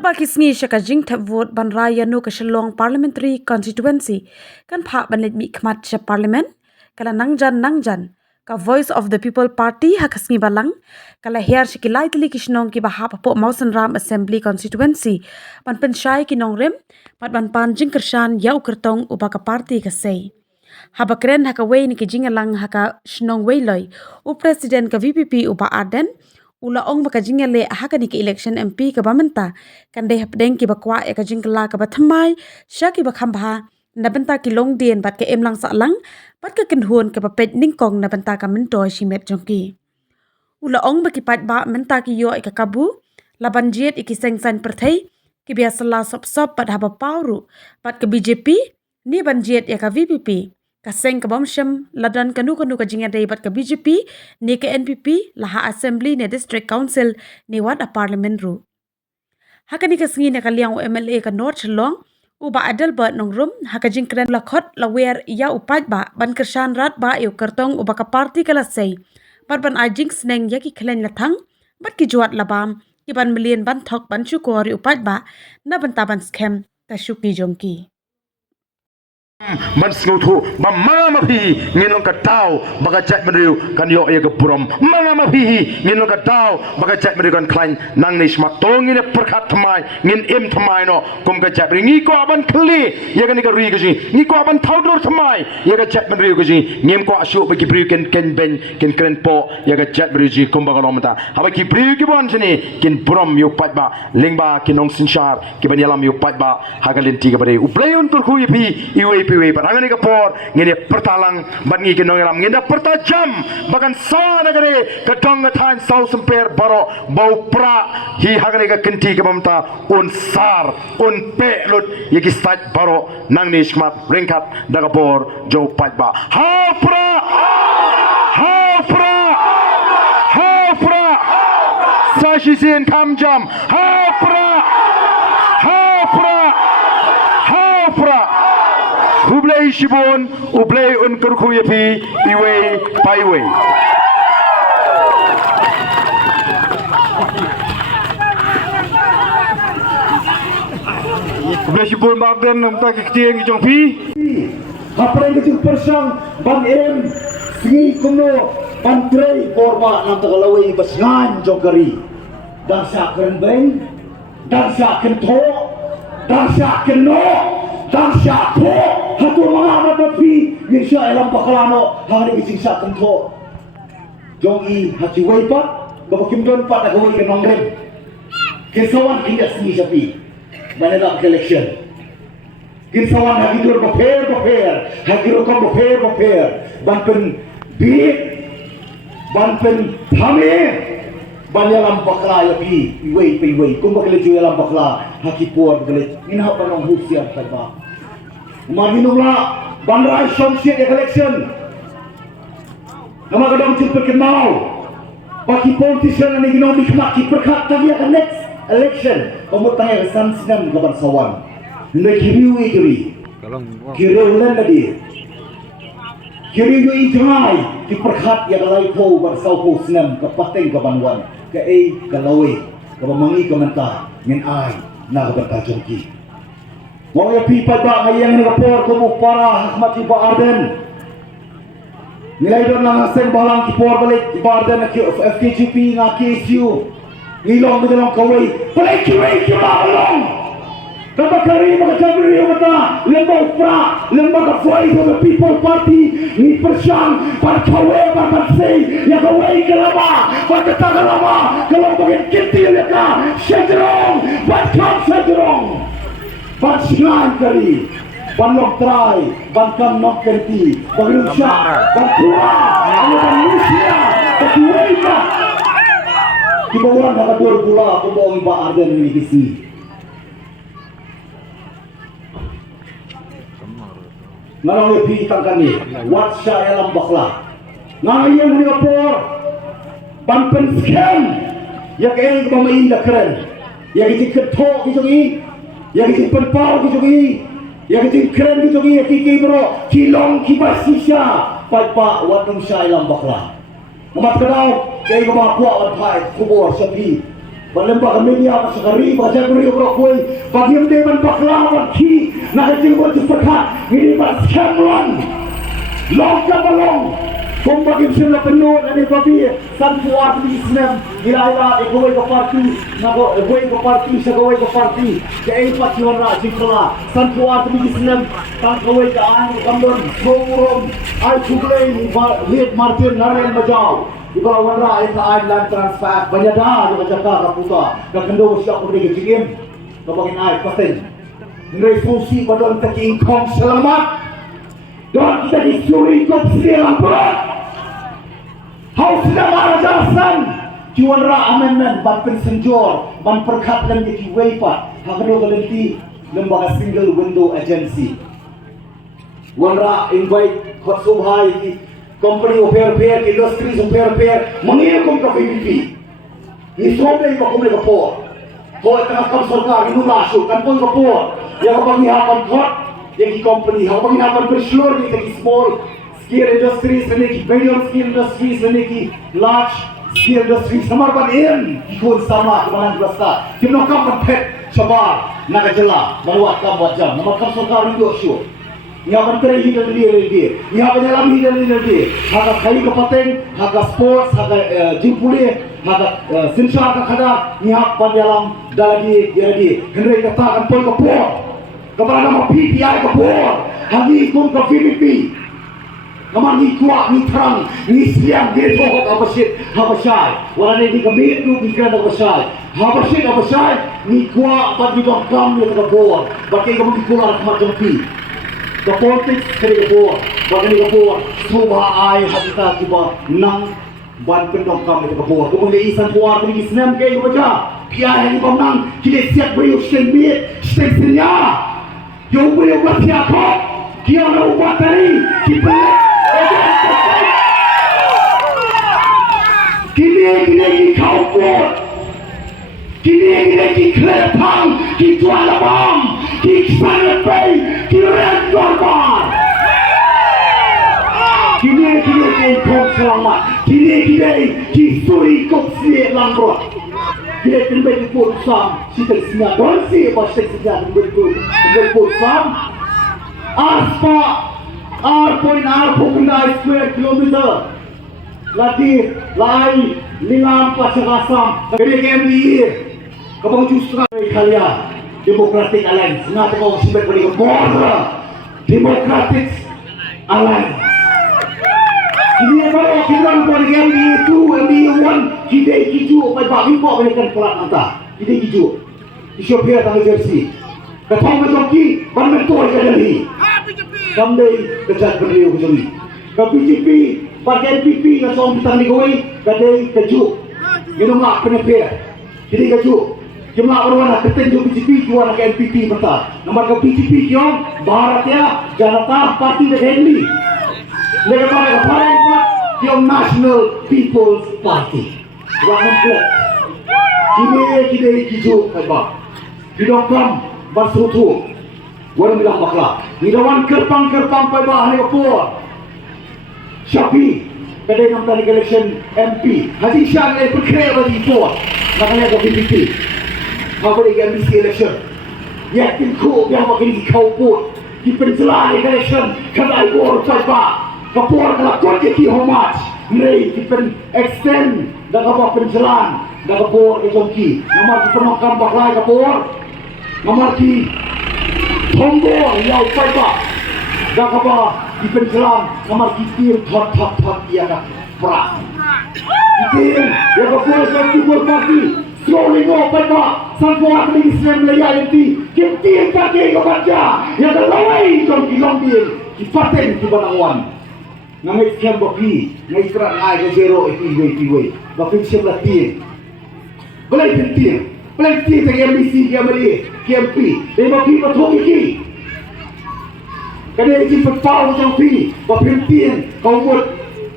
baki sngi shaka jing thap vote ban raya no ka Shillong parliamentary constituency kan pha ban let mi khmat cha parliament kala nangjan ka voice of the people party ha khasngi balang kala her shikilai tli kishnong ki ba ha po mausan ram assembly constituency ban penshai ki nongrem pat ban pan jing kershan yau kertong ubaka party ka sei habakren ha ka wei ni ki jingalang ha ka shnong wei loi u president ka VPP uba Arden ula ong baka jingale haka ni ki election MP ka bamenta kan de hapdeng ki bakwa e ka jingla ka bathamai sha ki bakhamba nabenta ki long dien bat ke emlang sa lang bat ka kinhuan ka papet ning kong nabenta ka mento shimet jongki ula ong baki pat ba menta ki yo e ka kabu laban jiet iki sengsan perthai ki biasala sop pat haba pauru pat ke BJP ni ban jiet ya ka VPP kaseng ka bomsham ladan kanu ka jinga dei bat ka BJP ni ka NPP laha assembly ne district council ni wad a parliament ru hakani ka singi ne ka liang MLA ka North Shillong uba adal ba nong rum haka jingkren lakhot lawer ya upat ba ban kershan rat ba eu kertong uba ka party kala sei par ban ajing sneng ya ki khlen lathang bat ki juat labam ki ban million ban thok ban chu ko ri upat ba na ban ta ban scam ta shuki jongki man snguthu ba mama phi ngin ka taw baga chat mriu kan yo ye ka puram mama phi ngin ka taw baga chat mriu kan klain nang ni sma tong ni perkhat thamai ngin em thamai no kum ka chat ngi ko aban khli ye kan ka ri ka ji ngi ko aban thawdor thamai ye ka chat mriu ka ji ngem ko asu ba ki briu ken ben ken kren po ye ka chat mriu ji kum ba ka lomta haba ki briu ki bon jini kin puram yu pat ba lengba kinong sinshar ki ban yalam yu pat ba hagalin ti ka bare upleon tur khu ye phi iwe piwe parangani ka por ngene pertalang ban ngi kinong ram ngenda pertajam bagan sa nagare ka tong than sau semper baro bau pra hi hagane ka kinti ka mamta un sar un pe lut yeki stat baro nang ni shmat ringkat daga por jo patba ha pra sa shi sin kam jam ha pra Ublay shibon, ublay unkur kuyapi, iwe paiwe. Ublay shibon bagdan namta kiktiang kijong pi. Hapreng kijong persang ban em singi kuno ban trei forma namta kalaway basngan jong kari. Dan sa krenbeng, dan sa kento, dan sa keno. Dasya po hatu mga mapapi yung siya ilang bakalano hari ising sa kanto jong i hati way pa babakim doon pa nagaway ka ng rin kinsawan kindas ni siya pi manila election kinsawan hagidur baper hagidur ka baper banpen biik banpen hami banyalang bakla ya pi iway kung bakla jo yalang bakla hakipuan galit inha pa ng husya tagba umaginumla banrai somshit election nama kadang cepat kenal bagi politician yang ginom dikmak perkat tadi akan next election pemutang kesan sinam gaban sawan le kiriu len tadi kiriu ijai di perkat yang lai po ban sau sinam ke pateng gaban wan ke kalawe ke mangi ke menta min ai na gaban tajongki mau ya pipa ba ngayang ni rapor ko para Ahmad Iba Arden nilai don na sen balang ki por balik Iba Arden ki FKGP nga KSU ngilong bidalong kaway balik ki balong kabakari makajabri mata lembaga pra lembaga voice of the people party ni persang par kaway ba say ya kaway kalama par katagalama kalau bagin kintil ya ka sedrong bat kam sedrong ban singan kari ban nok try ban kam nok kerti bagin sya ban tua ban manusia ketuai ka di bawah dapat 2 bulan pembawa Iba Arden ni kisi ngarang lebih tangkan ni wat sya alam bakla ngayang ni kapor ban pen scam ya kain pemain dah keren ya kita ketok kita yang kita penpau kita yang kita keren kita kita bro kilong kibas sisa pa watung sya alam bakla Umat kadau kay gumakuha at pai kubor sa pi Balemba kami ni apa sekali baca beri berkuai bagi mendeman baklawan ki nak jemput cepat ini macam lan long kabalong kung bagi sila penuh ani babi santuar di Islam ila egoi ke parti nago egoi ke parti sagoi ke parti ke pati wana jikla santuar di Islam tang koi ke an kambon sorum ai chuglei lihat Martin Naren Majau Iba wara ita island transfer banyak dah di Jakarta Kaputa dan kendo siap pergi ke Jigim kebagin ai paten ngai fungsi padon taki ingkong selamat dan kita disuri kop silang berat haus sudah marajasan jual ra amendment ban pensenjor ban perkat dan jadi weipa hakado galenti lembaga single window agency wara invite khot subhai company repair, industries repair, mengirim ke PPP. Ini sobe ko kumle kapor. Ko tengah kam sarkar ini masuk kan pun kapor. Yang bagi hapan khot, yang company, yang bagi hapan berseluruh ni small scale industries, ni medium scale industries, ni large scale industries. Samar pan in ikut sama kemanan berasta. Kita kam pet sabar nak jela, meluat kam wajam. Nama kam sarkar itu sure. Yang menteri hidup dia, yang penyelam hidup dia, harga kayu kepaten, harga sports, harga jimpuli, harga sinsar kada, yang penyelam dalagi dia. Henry katakan pun kapur, kepada nama PPI kapur, hari pun ke PPP. Kamar ni kuat, ni terang, ni siang, ni tohok apa shit, apa syai. Walau ni kami itu bikin apa syai, apa syai, ni kuat bagi dongkam ni kapur, bagi kamu dikular macam pi. The politics kali kapur, bagi kapur, subah ai hadita tiba nang ban pendong kami kapur. Kemudian isan puar ni Islam ke baca, kiai ni nang kita siap beri ushtenbit, ushtensinya. Yo beri ubat siapa? Kia na ubat tadi, kita. Kini kau buat, kini kelepang, jual bom. Kiksana pay, kiren korban. Kini kong selamat. Kini kisuri kok siye langro. Kini kembali pulsam. Sitel sinya don siye pasal sinya kembali pulsam. Aspa R.R. square kilometer. Lagi lai lingam pasakasam. Kini kami kabang justru kalian. Democratic Alliance. Ngata ko sibet balik ke border. Democratic Alliance. Ini apa? Kita buat MB2, MB1, kita hijau. Bagi apa mereka pelat nanti? Kita hijau. Ethiopia tanggal jersey. Ketemu macam ki, mentor ke Delhi. Kami kejat beliau kejui. Ke PGP, bagian PP yang soal kita nikoi, kadai keju. Ini nak penepir. Jadi keju. Jumlah orang ketenju PGP jual ke NPP betul. Nomor ke PGP kiong Barat ya Janata Parti dan Henry. Mereka paling kuat kiong National People's Party. Orang kuat. Kini hijau hebat. Hidung kam bersutu. Orang bilang bakla. Hidawan kerpang hebat ni kapur. Syafi. Kadai nampak election MP. Haji Syah ni berkira bagi itu. Makanya ke PGP. Apa dia ambisi election? Yakin ko biar makin kau pun di penjelang election kada ibor cepat. Kapur kalau kau jadi homat, ni di pen extend dah kapur penjelang dah kapur ejongki. Nomor di pemakam baklai kapur, nomor di tombol yau cepat dah kapur di penjelang nomor kitir thot ia dah perang. Kitir dia kapur jadi parti. Slowly go pada sampai ni Islam Melayu nanti kita kaki ke baca yang terlawai jom kilong dia kipaten di Banangwan ngambil siam bagi ngikran ai ke zero iwi bagi siam latih boleh penting ke MBC dia beli KMP dia bagi betul iki kadang ini berpau macam pi bagi penting kau buat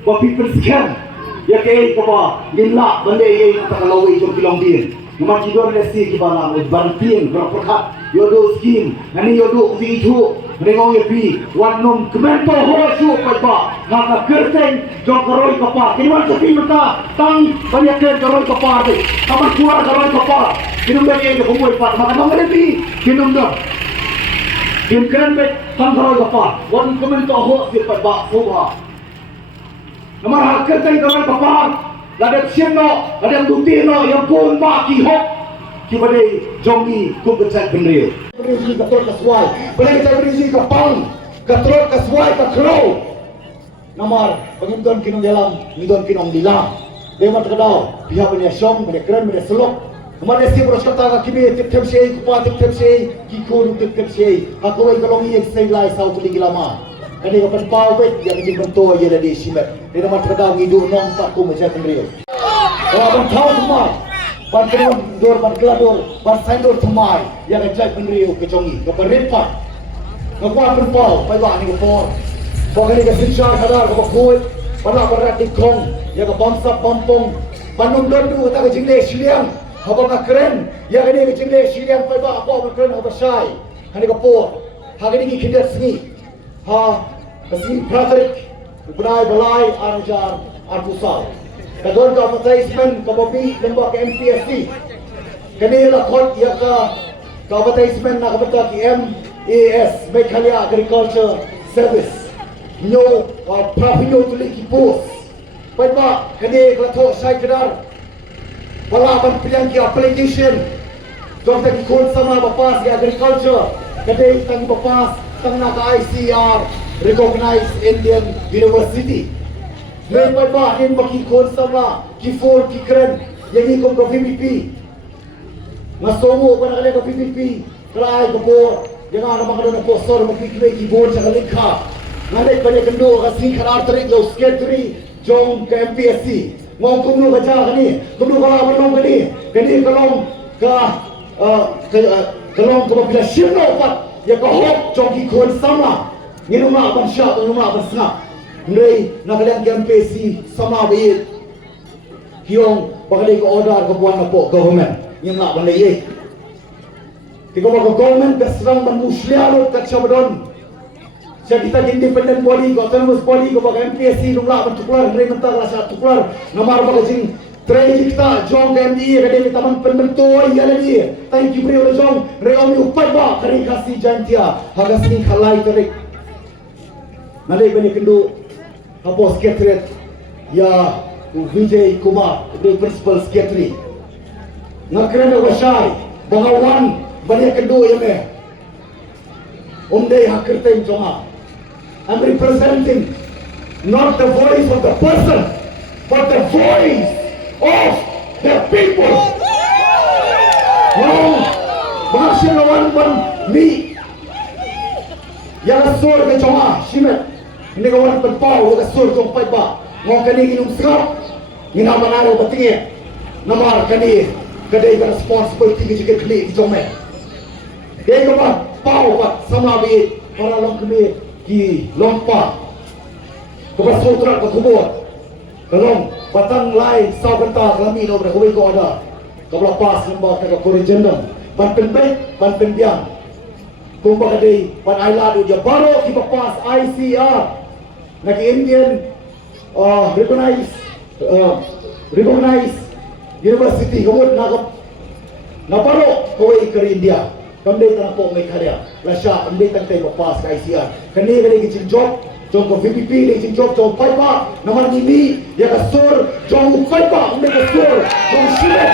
bagi persekian ya ke apa gila benda yang tak kalawai jom kilong dia Nama kita lesi kibana bantian berperkat yodo skim ani yodo itu Nengong yepi wanum kemento hosu paipa maka kerteng jong karoi kapa kinuan sepi mata tang banyak ken karoi kapa de kamar keluar karoi kapa kinum dah yang kumui pat maka nong yepi kinum dah kin keren be tang karoi kapa wan kemento hosu paipa soba namar kerteng karoi kapa ladek sieno ladek dutino yang pun baki hok kibade jongi kumbecat benril berisi ke trot ke suai boleh saya berisi ke pang ke trot ke suai ke crow namar pengimton kinong dalam ngidon kinong dilam demat kedau pihak punya syong punya keren punya selok kemana si beros kata ka kimi tip sei kupa tip sei kikun tip sei aku ai kalongi yang sei lai sau kuli gilama kani ka pau bet yang di bento ye dari simet demat kedau ngidu nong pak ku meja kendrio orang tahu semua ban kedor ban kelador ban sendor thumai yang ajai penriu ke jongi ke peripat ngakwa perpau pai wa ni ko bogani ke sinchar khadar ko khoi bana barat dikong yang ke bangsa pampong banum dondu ta ke jingle siliang habang keren yang ini ke jingle siliang pai wa ko keren habasai hani ko por hagani ki khidat sni ha kasi praterik bunai balai arjar arpusal Kadon ka advertisement kababi lemba ke MPSC kanila khot ya ka advertisement na kabata ki MAS Meghalaya Agriculture Service nyo proprio tuli ki post pai ba kani ka tho sai kadar wala ban pilihan ki application dong ta ki khon sama bapas ki agriculture kadai tang bapas tang na ka ICR recognized Indian University Lepas bah ini bagi kon sama kifol kikren yang ini kom VPP ngasomo pada kali VPP kelai kebor jangan ada makan dengan postor mengkikle kibor jangan lingkar ngalai banyak kendo kasih karar terik lo sketri jong ke MPSC mau kumnu baca kani kumnu kalau menong kani kalau kalau bila sirno pat ya kahok jong kikon sama ini rumah abang syah rumah abang senap Nei nakalian MPSC sama bayi hiong bakal ke order ke buan apa government yang nak bandai ye tiga bakal government keserang muslialo tak cabadon saya kita independent body autonomous body ke bakal MPSC lumlah bentuklar dari mentar rasa tuklar nomor bakal jing training kita jong MDE kadang taman penbentuk ya lagi thank you beri oleh jong reomi upai ba kari kasih jantia hagas ni khalai terik nalai banyak kendu Kapos Secretariat ya Vijay Kumar the Principal Secretary ngakrena wasai bangawan banyak kedua ya me umdai hakirtem joma I'm representing not the voice of the person but the voice of the people bahasa lawan ni yang asur ke joma shimet ini kawan penpau ke sur jong pai ba ngong kani inum serap ngina manaro batinge namar kani kadai ka responsibility ke jike kli jong me dei ko ba pau ba sama bi para long kli ki lompa ko ba sutra ko kubot kalong batang lai sa benta kami no bre ko ada ko ba pas lomba ka korejendam ban penbai ban pendiam kumba kadai ban aila do jabaro ki ba pas ICR Naki Indian recognized university kamut naparo kawai ke India kamdei tanah po Meghalaya lasya kamdei tangtay mapas ka ICR kani kicin job jong ko VPP kicin job jong paipa naman nimi ya kasur jong paipa kamdei kasur jong silet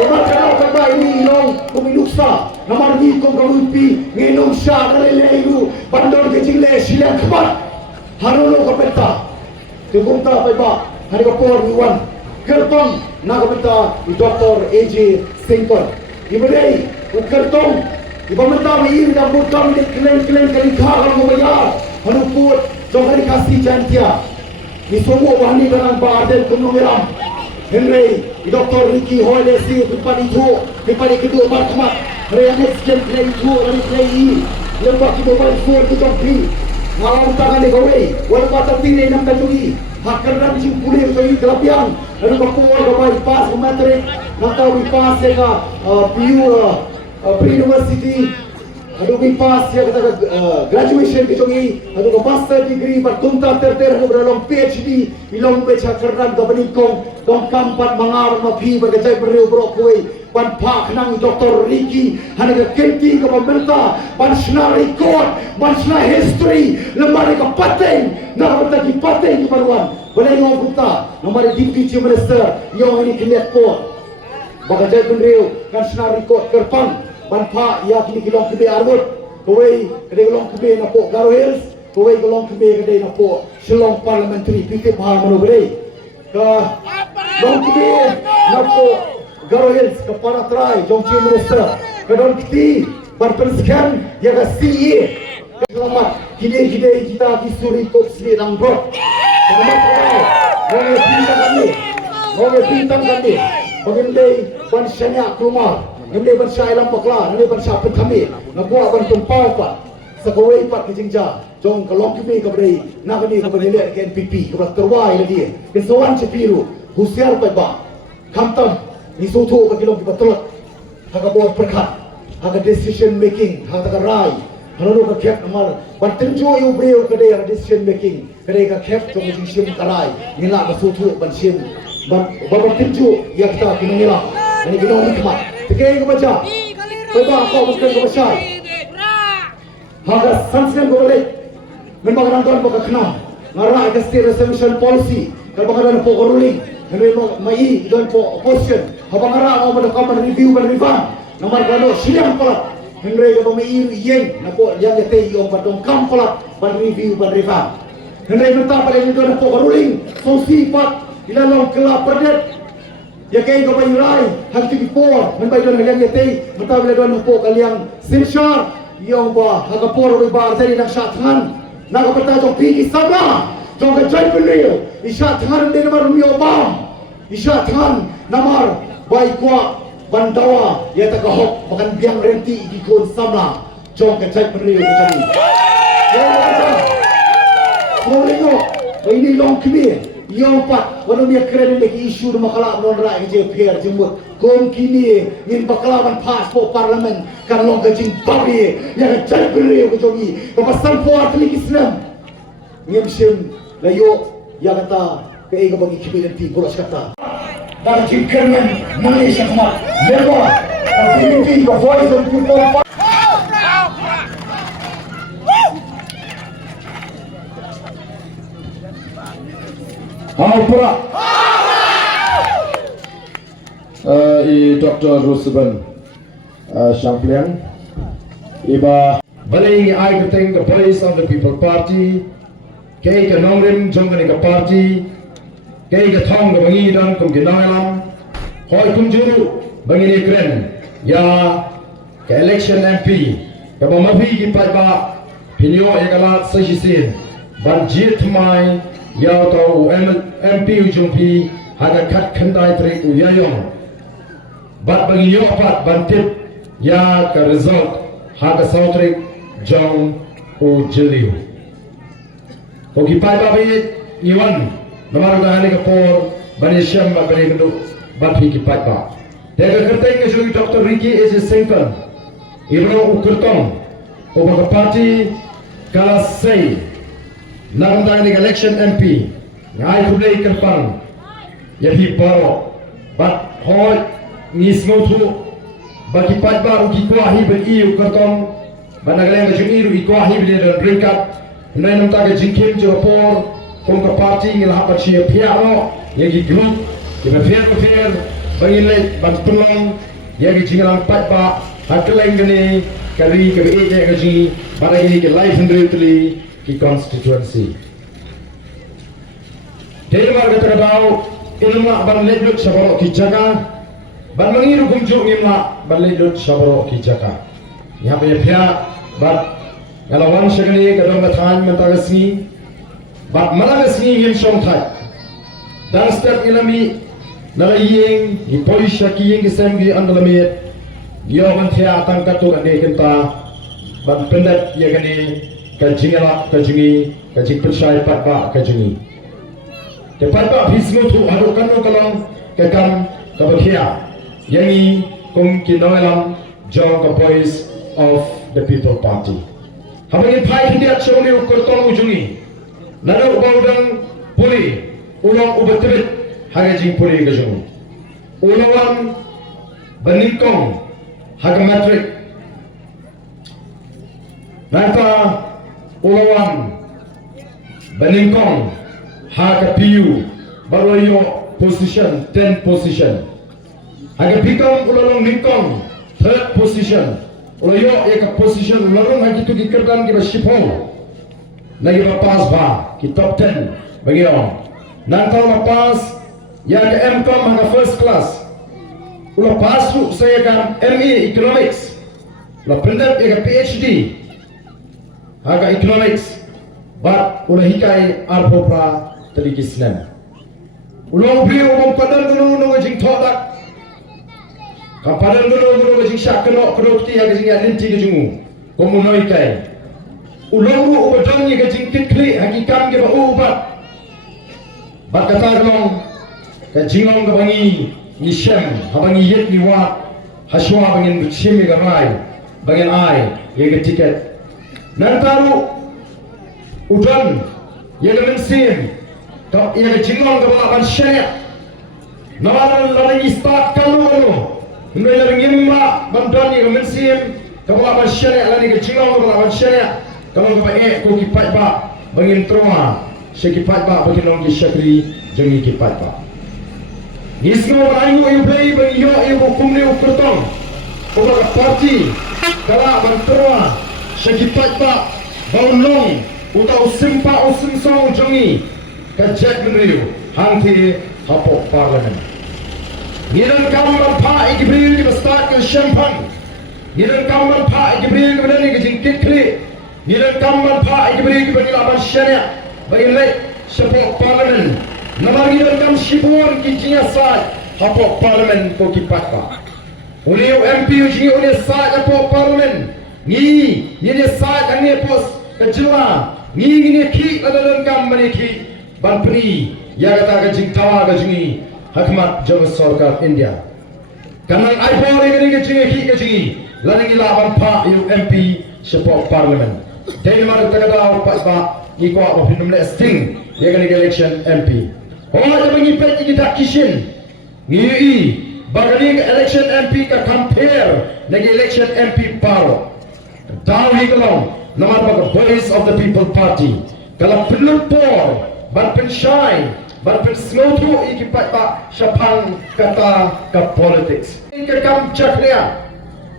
Kumar kadang kata ini ilong kumiluksa naman ni kong kalupi nginong siya kalilailu bandor kicing le silang kapat Harulo kapenta, tukunta pa ba? Hari kapor iwan, kertong na kapenta Dr. AJ Singkon. Ibadai, kertong, ibamenta mai ida butang di klaim kali khagal mo bayar. Hanuput, jong hari kasih jantia. Ni semua wahani dengan baadel kunumiram. Henry, Dr. Ricky Hoyle si pipadi kedua markmat. Reanes jen klaim itu, hari klaim. Lembak mobile phone di jompi. Malam tangan ni kawai, wala patang tingin ng kalugi. hakaran jing pulih bagi kelapian lalu kapur gabai pas matrik nakau pas ya ka pre-university aduh pas ya kata graduation kitongi aduh master degree bertunta terter dalam PhD ilong beca hakaran ka beningkong dong kampat mangar mapi bergajai beriu brokoi ban pak nang Dr. Ricky hanya kenti ke pemerintah ban sna record ban sna history lemari ke pateng nak bertagi pateng ke baruan boleh ngomong kita nomor deputy minister yang ini kena pot bagajai beriu kan sna record kerpang ban pak ya kini kilong kebe arut kowei kede kilong kebe na po Garo Hills kowei kilong kebe kede na po Shillong Parliamentary pitip ha manubere ke long kebe na po Garo Hills ke para try jong chief minister ke don kiti berperskan ya ke CE selamat kini kita disuri kok sini nang bro selamat ngomong bintang kami bagaimana bansyanya keluar ngambil bansya ilam pakla ngambil bansya pentami nabuat ban tumpau pak sekawai pak kijingja jong kalong kibi kabrai nak ni kabrai ke NPP kabrai terwai lagi kesuan cepiru husiar pa kamtam ni sutu ka kilong kibatlot haga board perkat haga decision making haga rai hanu ka kep namar ban tenjo yu breu kadai haga decision making kadai ka kep jong jing karai nila ka sutu ban sim ban tenjo ya kita kinila ani kinong nikmat Tegay ko ba dyan? Pwede ako, gusto ko ba siya? Haga, sansiyan ko ulit. May mga nandun po kakna. Ngara, state resolution policy. Kaya mga nandun po ko ruling. May doon po opposition. Habang ngara, ako madakaman review kan revamp. Namar ko ano, siyang pala. Henry ka ba may iyeng na po, yang yate yung patong kam pala. Pan review, pan revamp. Henry, nagtapal yung doon po ko ruling. So sipat, ilalong kelapadet. Ya kay ko bayuray hang tipor man bay don halyang yate mataw la don po kalyang sinshar yung ba hagapor ro ba dali nang shathan nagapata jong pigi sabla jong ka jay pelio ishathan din namar mi obam ishathan namar bay kwa bandawa ya tagahok makan biang renti di kon sabla jong ka jay pelio kami ya mo ini long kini yang pak, kalau dia keren lagi isu rumah kalap non rakyat je pier jemput. Kom kini ingin baklawan paspor parlimen kan long gajing babi yang jadi beri kejogi. Kepasal puat ni Islam. Ngem sim layo yang kata ke ega bagi kibilanti bolos kata. Dan jingkerman Malaysia kemat. Lewa. Tapi ini ke voice of people. Alpura Dr. Rusban Champlian Iba Baling I think the place of the People Party Kay ka nongrim jongani ka party Kay ka thong ka bangi dan kum ginangalam Hoy kum juru bangi ni kren Ya ka election MP Ka bamabi ki pa Pinyo ekalat sa shisin Ban jit mai Yau tahu MP ujungpi haga kat kendai trik uyayong. Bat bagi yo pat bantip ya ke result haga sautrik jong ujeliu. Kogi pai babi iwan nomor dah ni kapor bani syam bani kendu bat hi kipai ba. Tega kerteng ke juli Dr. Ricky is simple. Ibro ukurtong oba party kala say Nagandang election MP Ngay kublay kerpang Yahi paro Bat hoy Nismo tu Bagi padba uki kuahi beriu kertong Banagalang majung iru ikuahi beri dan berikat Henay namtaga jingkim jorapor Kongka party ngilhapat siya piano Yagi grup Kima fair Bangilay ban penong Yagi jingalang padba Hakalang gani Kari kabe eja gaji Baragini ke life and reality ki constituency. Dari marga terabau ilmu ban ledut sabaro ki jaga ban mengiru kumjuk ilmu ban ledut sabaro ki jaga. यहाँ पे फिर बात गलवान शगनी कदम बथान में तागसनी बात मलागसनी यम शों था dan setiap ilami nalaying ipolisya kiying isem di andalami yo manthia atang katu ande kenta ban pendat ya gani kajingala kajingi kajing persai patba kajingi Tepat ba bismo tu haru kanu kalong kekam kabakia. Yangi kum kinoelam jong ka voice of the people party. Habang ipai hindi at siya ukurtong ujungi. Nano ubaudang puli ulong ubatibit hagajing puli kajungi. Ulawang baningkong hagamatrik. Nanta ulawang baningkong hagapiyu baroyo position 10 position. Hagapikong ulalong ningkong 3rd position. Ulayo ya position larung hagi tu kikerdan ki basipong. Lagi pas ba ki top 10 bagi orang. Nantau lepas ya ke MCom hanga first class. Ulah pas tu saya kan ME economics. Ulah pendek ya ke PhD. Haga economics. But ulah hikai arpopra tadi kisnem. Ulah beri umum padan dulu nunggu jing todak. Kapadan dulu gajing syak kenok kerukti yang gajing alinti gajungu komunoi kai ulungu ubadang yang gajing tikli hakikam ke ubat bat kata gelong gajingong kebangi nishem habangi yet niwat haswa bangin shimi garai bangin ai yang tiket nantaru udan yang mensim yang gajingong kebalapan syariat nawaran lalagi start kalu Ngai ringin ma bandani kemensim kepala syariah lani kecilong kepala syariah kalau ko kipat ba bangin trauma sekipat ba bagi nong syakri jangi kipat ba Isno ayu iu play bagi yo iu hukum ni ukurtong ko ka parti kala bantrua sekipat ba baunong utau simpa usimsong jangi kajak menriu hanti hapok parlimen Nidan kamar pa ikibril ki start ke champagne. Nidan kamar pa ikibril ki bani ke jingkit kli. Nidan kamar pa ikibril ki bani laban syariah. Bailai sepok parlimen. Namar nidan kam shibor ki jinga sai hapok parlimen ko ki patpa. Uli MP jingi uli sai hapok parlimen. Ni sai ange pos kejela. Ni ki adalan kam bani ki ban pri ya kata ke jing tawa ke jingi Hakmat Jawa Sarkar India. Kanang iPhone ini kecing kecing. Lalu lawan Pak MP sepok parlimen. Dari mana kita tahu Pak iko apa film listing dia kena election MP. Orang yang mengipet kita kishin. Ngi bagi election MP ka compare dengan election MP baru. Tahu ni kalau nama bagi Voice of the People Party. Kalau perlu por, berpenshine. Barpen slotu ikipat ba syapang kata ka politics. Ke kam chakria.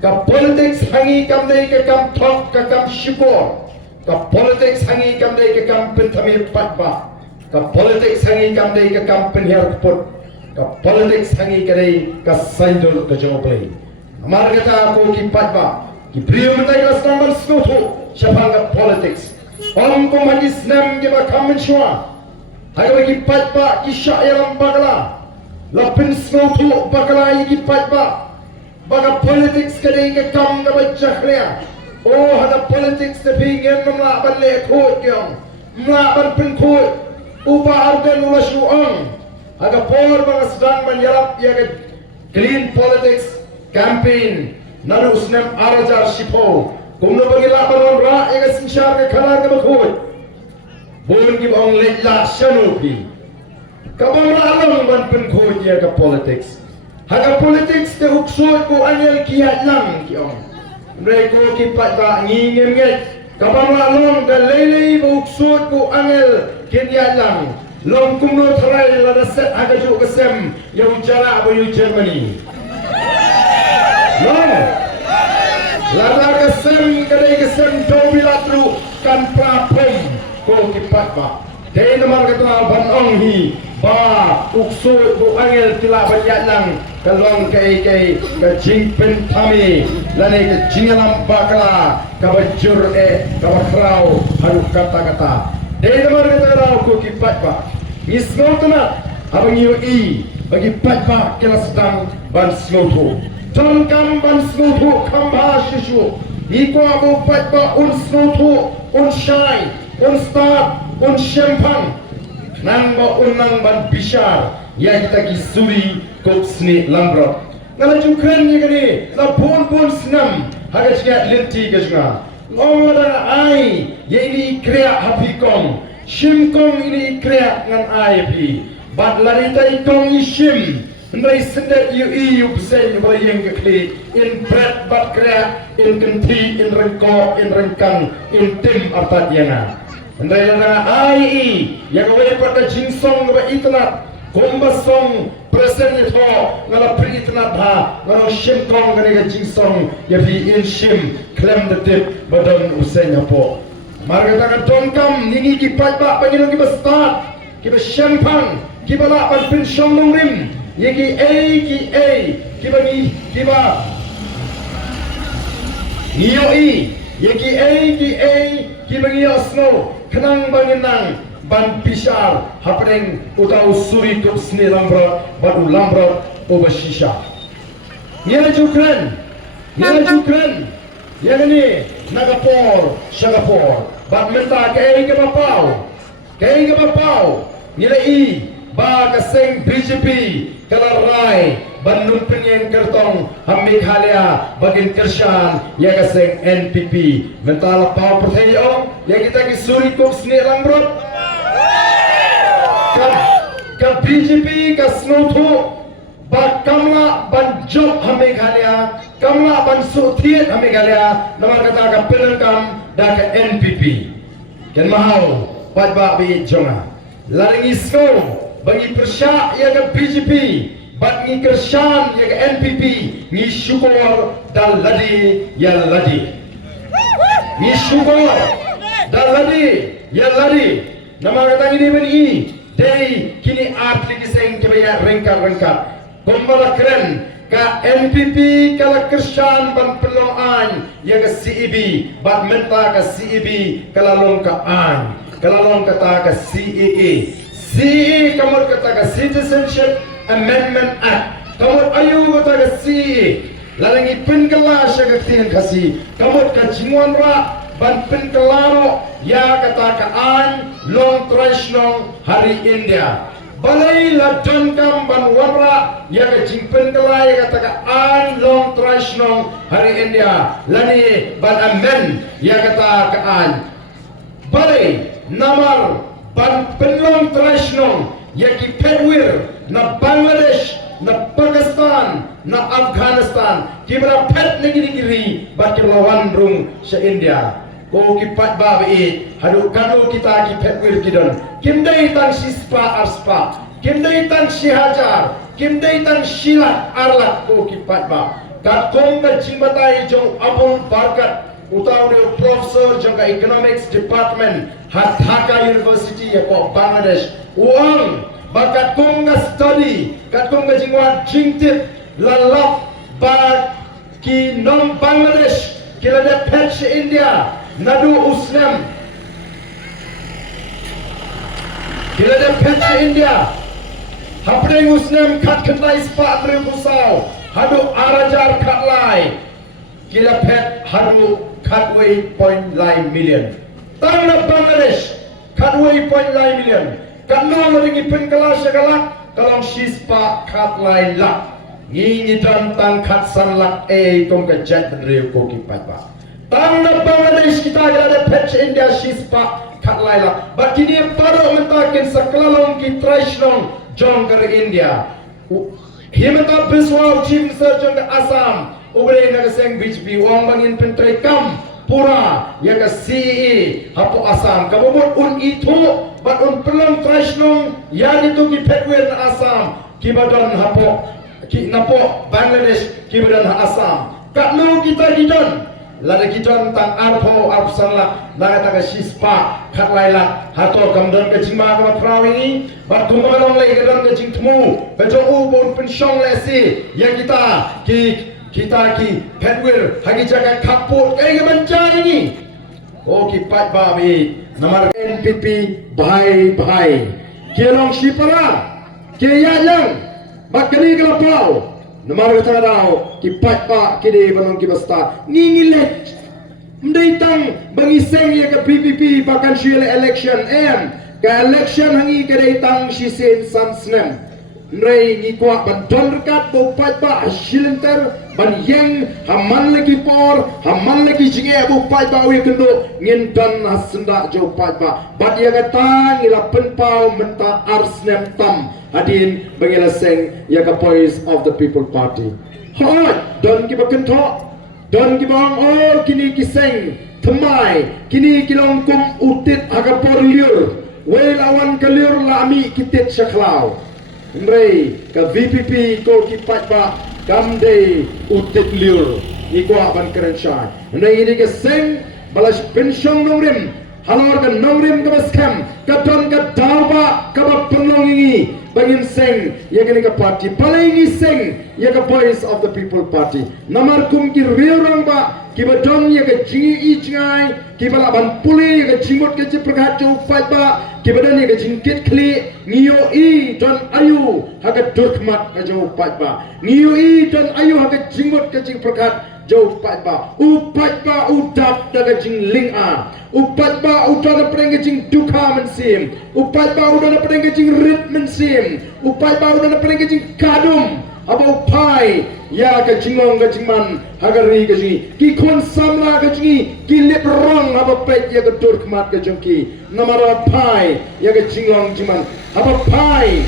Ka politics hangi kam dai ke kam thok ka kam shipor. Ka politics hangi kam dai ke kam pentami pat ba. Ka politics hangi kam dai ke kam penher put. Ka politics hangi ka dai ka saindol ka joplay. Amar kata ko kipat ba. Ki priyo matai ka stambar slotu syapang ka politics. Om ko magis nam ke ba kam menshwa. Ayo bagi pat ba kisah yang bagla, lapin snotu bagla iki pat ba, baga politics kadai ke kam na bajahlia. Oh ada politics tapi ingin memlak balik kod yang, memlak berpen kod, ubah arden ulas ruang. Ada por baga sedang menyalap ya ke clean politics campaign, naru usnam arajar sipo, kumno bagi lapan orang ya ke sinsyar ke kalah ke berkod. Boleh kita orang lelah senopi. Kamu malam ban penkoi dia ke politics. Haga politics ke uksud ku anil kiat lang kiong. Mereka kipat ba ngingem nget. Kamu malam ke lele uksud ku anil kiat lang. Long kumno terai lada set haga juk kesem yang jala abu Germany. Long. Lada kesem kadai kesem dobilatru kan prapom. Ko kipat ba dai namar kata banong hi ba ukso ko angel tila banyak lang kalong kai ka jingpen thami lane ka jingalam bakla ka bajur ka bakrau haru kata dai namar kata raw ko kipat ba isnotna abang yu bagi pat ba kala sedang ban slotu ton kam ban slotu kamba shishu iko abu pat ba un slotu un shine un start un champagne nang ba unang ban bishar ya kita ki suri kop sni lambrot ngala jukran ni gani la pon snam haga chiya linti gajnga ngong la ai ye ini krea happy kong shim kong ini krea ngan ai pi bat larita ikong ishim ndai sendet yu psen ba yang kli in bread bat krea in kenti in rengko in rengkang in tim artat yana ndai la ai ya ko we pat jingsong ba itna komba song present it ho ngala pritna tha ngala shim kong ngale ga jingsong ya bi in shim klem the tip badan usenya po marga ta ton kam ningi ki pat ba pangino ki basta ki ba shampang ki ba la pan pin shong long rim ye ki ba ni ki ba niyo ye ki ba ni snow kenang banginang ban pisar hapeng utau suri kup sni lambra badu lambra over shisha nyela jukran yang ni nagapor shagapor bat menta ke bapau nyela ba kaseng BJP kalarai ban numpeng yang kertong hamik halia bagin kershan ya kaseng NPP mentala pau pertanyaan yang kita ki suri kup sni lambra ka BJP ka snotho ba kamla ban job hame galia kamla ban sothiet hame galia namar kata ka pelengkam da ka NPP ken mahau pat ba bi jonga laringi snow bangi persya ya ka BJP bat ngi kershan ya ka NPP ngi syukur dan ladi ya ladi ngi syukur dan ladi ya ladi namar kata ini bani Dei kini atli kiseng kebaya rengkar kombala keren ka NPP kala kershan ban pelongan ya ka CEB bat menta ka CEB kala long ka an kala long kata ka CEE kamot kata ka Citizenship Amendment Act kamot ayu kata ka CEE lalangi pin kala siya ka tingin kasi kamot ka jingwan ra ban pin kelaro ya katakaan long traditional hari India balai ladon kam ban warra ya ke jingpen kelai katakaan long traditional hari India lani ban amen ya katakaan balai namar ban penlong traditional ya ki pedwir na Bangladesh na Pakistan na Afghanistan kibra pet negeri bat kelawan rung se India ko kipat ba be hadu kado kita ki petwir kidon kimdai tang sispa arspa kimdai tang sihajar kimdai tang silat arlat ko kipat ba kat kong ka jingbatai jong abong barkat utau ni professor jong ka economics department hat Dhaka University ya ko Bangladesh uang bakat kong ka study kat kong ka jingwa jingtip lalap ba ki non Bangladesh kila de pet India nadu usnam kila de pet India hapring usnam kat kenai spa kusau hadu arajar katlai kila pet hadu katway point line million tangna Bangladesh katway point line million kanno ringi pen kala segala kalong sispa katlai lak ngi dan tang kat san lak tong ka jet drive ko kipat ba tang na Bangladesh kita ada patch India shispa kat laila but kini paro mentakin saklalong ki traditional jong ke India himata biswa chief surgeon ke Assam ubre na seng BJP wang bangin pentre kam pura ya ke CEE hapo Assam kabumot un itu but un pelong traditional ya itu ki petwer na Assam kibadon hapo ki napo Bangladesh kibadan Assam kakno kita didon lada kiton tang arpo arpsanla laga taga shispa katlaila hato kamdon ke jingma ka prawingi bat kumalong le gedon ke jingtmu bejo ubon pensyong lesi ya kita ki petwir hagi jaga kaput kaya kebancaan ini ki pat babi namar NPP bhai kelong shipara ke yayang bat kali kelapau namar kata dao ki pat pa kide banong ki basta ngingilet mdai tang bangi seng ya ke PPP bakan shile election ka election hangi ka dei tang shisen san snem rei ni kwa ban don rekat bo pai ba shilenter ban yeng haman lagi por haman lagi jinge bo pai ba we kendo ngin dan hasenda jo pai ba bat ya kata ngila pen pau menta arsnem tam adin bangila seng ya ka voice of the people party hoi don ki ba kento don ki bang oh kini kiseng thamai kini kilong kum utit aga por liur we lawan kaliur lami kitit syaklau Nrei ka VPP ko kipat ba gamde utit liur ikwa ban kerensai nrei ini ke seng balas pensiong nongrim halor ka nongrim ka baskam ka don ka dawa ka ba penlongi bangin seng ya ka party paling seng ya ka voice of the people party namar kum ki riurang ba ki ba dong ya ka jingi i jingai ki ba ban puli ya ka jingmot ke jipragat jo fight ba ki ba dan ya ka jingkit kli ngiyo i don ayu ha ka durkmat ka jo fight ba ngiyo i don ayu ha ka jingmot ke jipragat jo fight ba upat ba udap da ka jing ling a upat ba udana preng jing duka mensim upat ba udana preng jing rit mensim upat ba udana preng jing kadum aba upai ya ka jingong ka jingman hagari ka jingi ki kon samla ka jingi ki lip rong aba pet ya ka durkmat ka jongki namara pai ya ka jingong jingman aba pai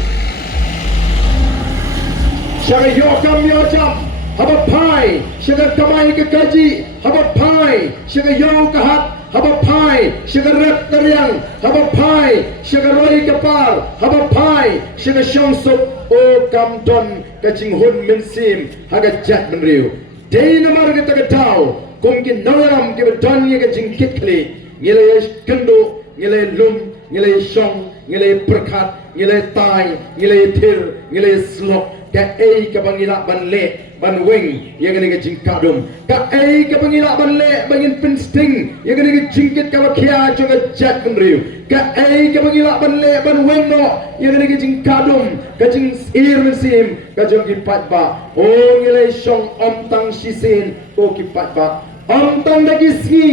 shaga yokam yojam haba pai shaga kamai ke kaji haba pai shaga yo kahat haba pai shaga rep taryang haba pai shaga roi kapar haba pai shaga shongsuk o kamdon kajing hun mensim haga jat menriu dei namar ke tagatau kumkin noyam ke don ye kajing kitkli ngile kendo ngile lum ngile shong ngile perkat ngile tai ngile thir ngile slok ka ei ka bangila ban le ban wing ye gani ka jingkadum ka ei ka bangila ban le bangin pinsting ye gani ka jingkit ka khia jo ka jat penriu ka ei ka bangila ban le ban wing no ye gani ka jingkadum ka jing ir mesim ka jong ki pat ba o ngile shong om tang shisin ko ki pat ba om tang dagi ski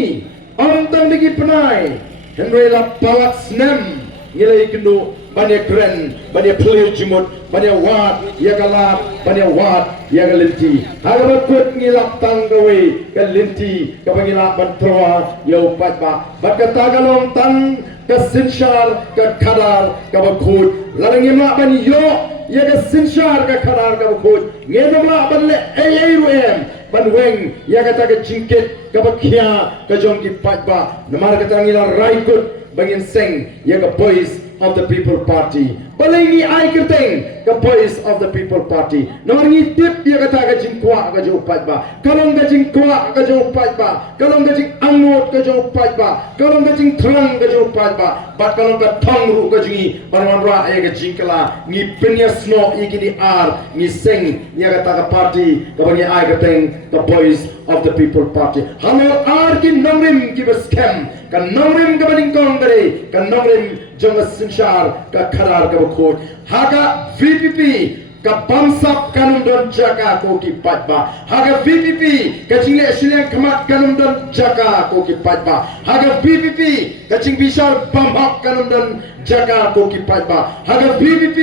om tang dagi penai henrela palak snem ngile kendo banya keren, banya pelir jimut, banya wat, ya galat, banya wat, ya galinti. Haga bakut ngilap tanggawe, galinti, kabangilap bantroa, ya upat ba. Bakata galong tang, kasinsyar, kakadar, kabakut. Larang ngilap ban yo, ya kasinsyar, kakadar, kabakut. Ngilap ban le ayayruem, ban weng, ya kata kajingkit, kabakya, kajong kipat ba. Namar kata ngilap raikut, bangin seng, ya ka boys of the people party balingi ai kerteng ka voice of the people party nomor tip dia kata ka jingkwa ka jo pat ba kalong ka jingkwa ka jo pat ba kalong ka jing angot ka jo pat ba kalong ka jing thrang ka jo pat ba bat kalong ka thong ru ka jingi barman ra ai ka jingkala ni penya sno ikini ar ni seng dia kata ka party ka bangi ai kerteng ka voice of the people party halo ar ki nomrim ki beskem ka nomrim ka balingkong gare ka nomrim jonga sinshar ka kharar ka khot haga VPP ka bamsap kanum don jaga ko ki patba haga VPP ka jingle silang khamat kanum don jaga ko ki patba haga VPP ka jing bishal bamhak kanum don jaga ko ki patba haga VPP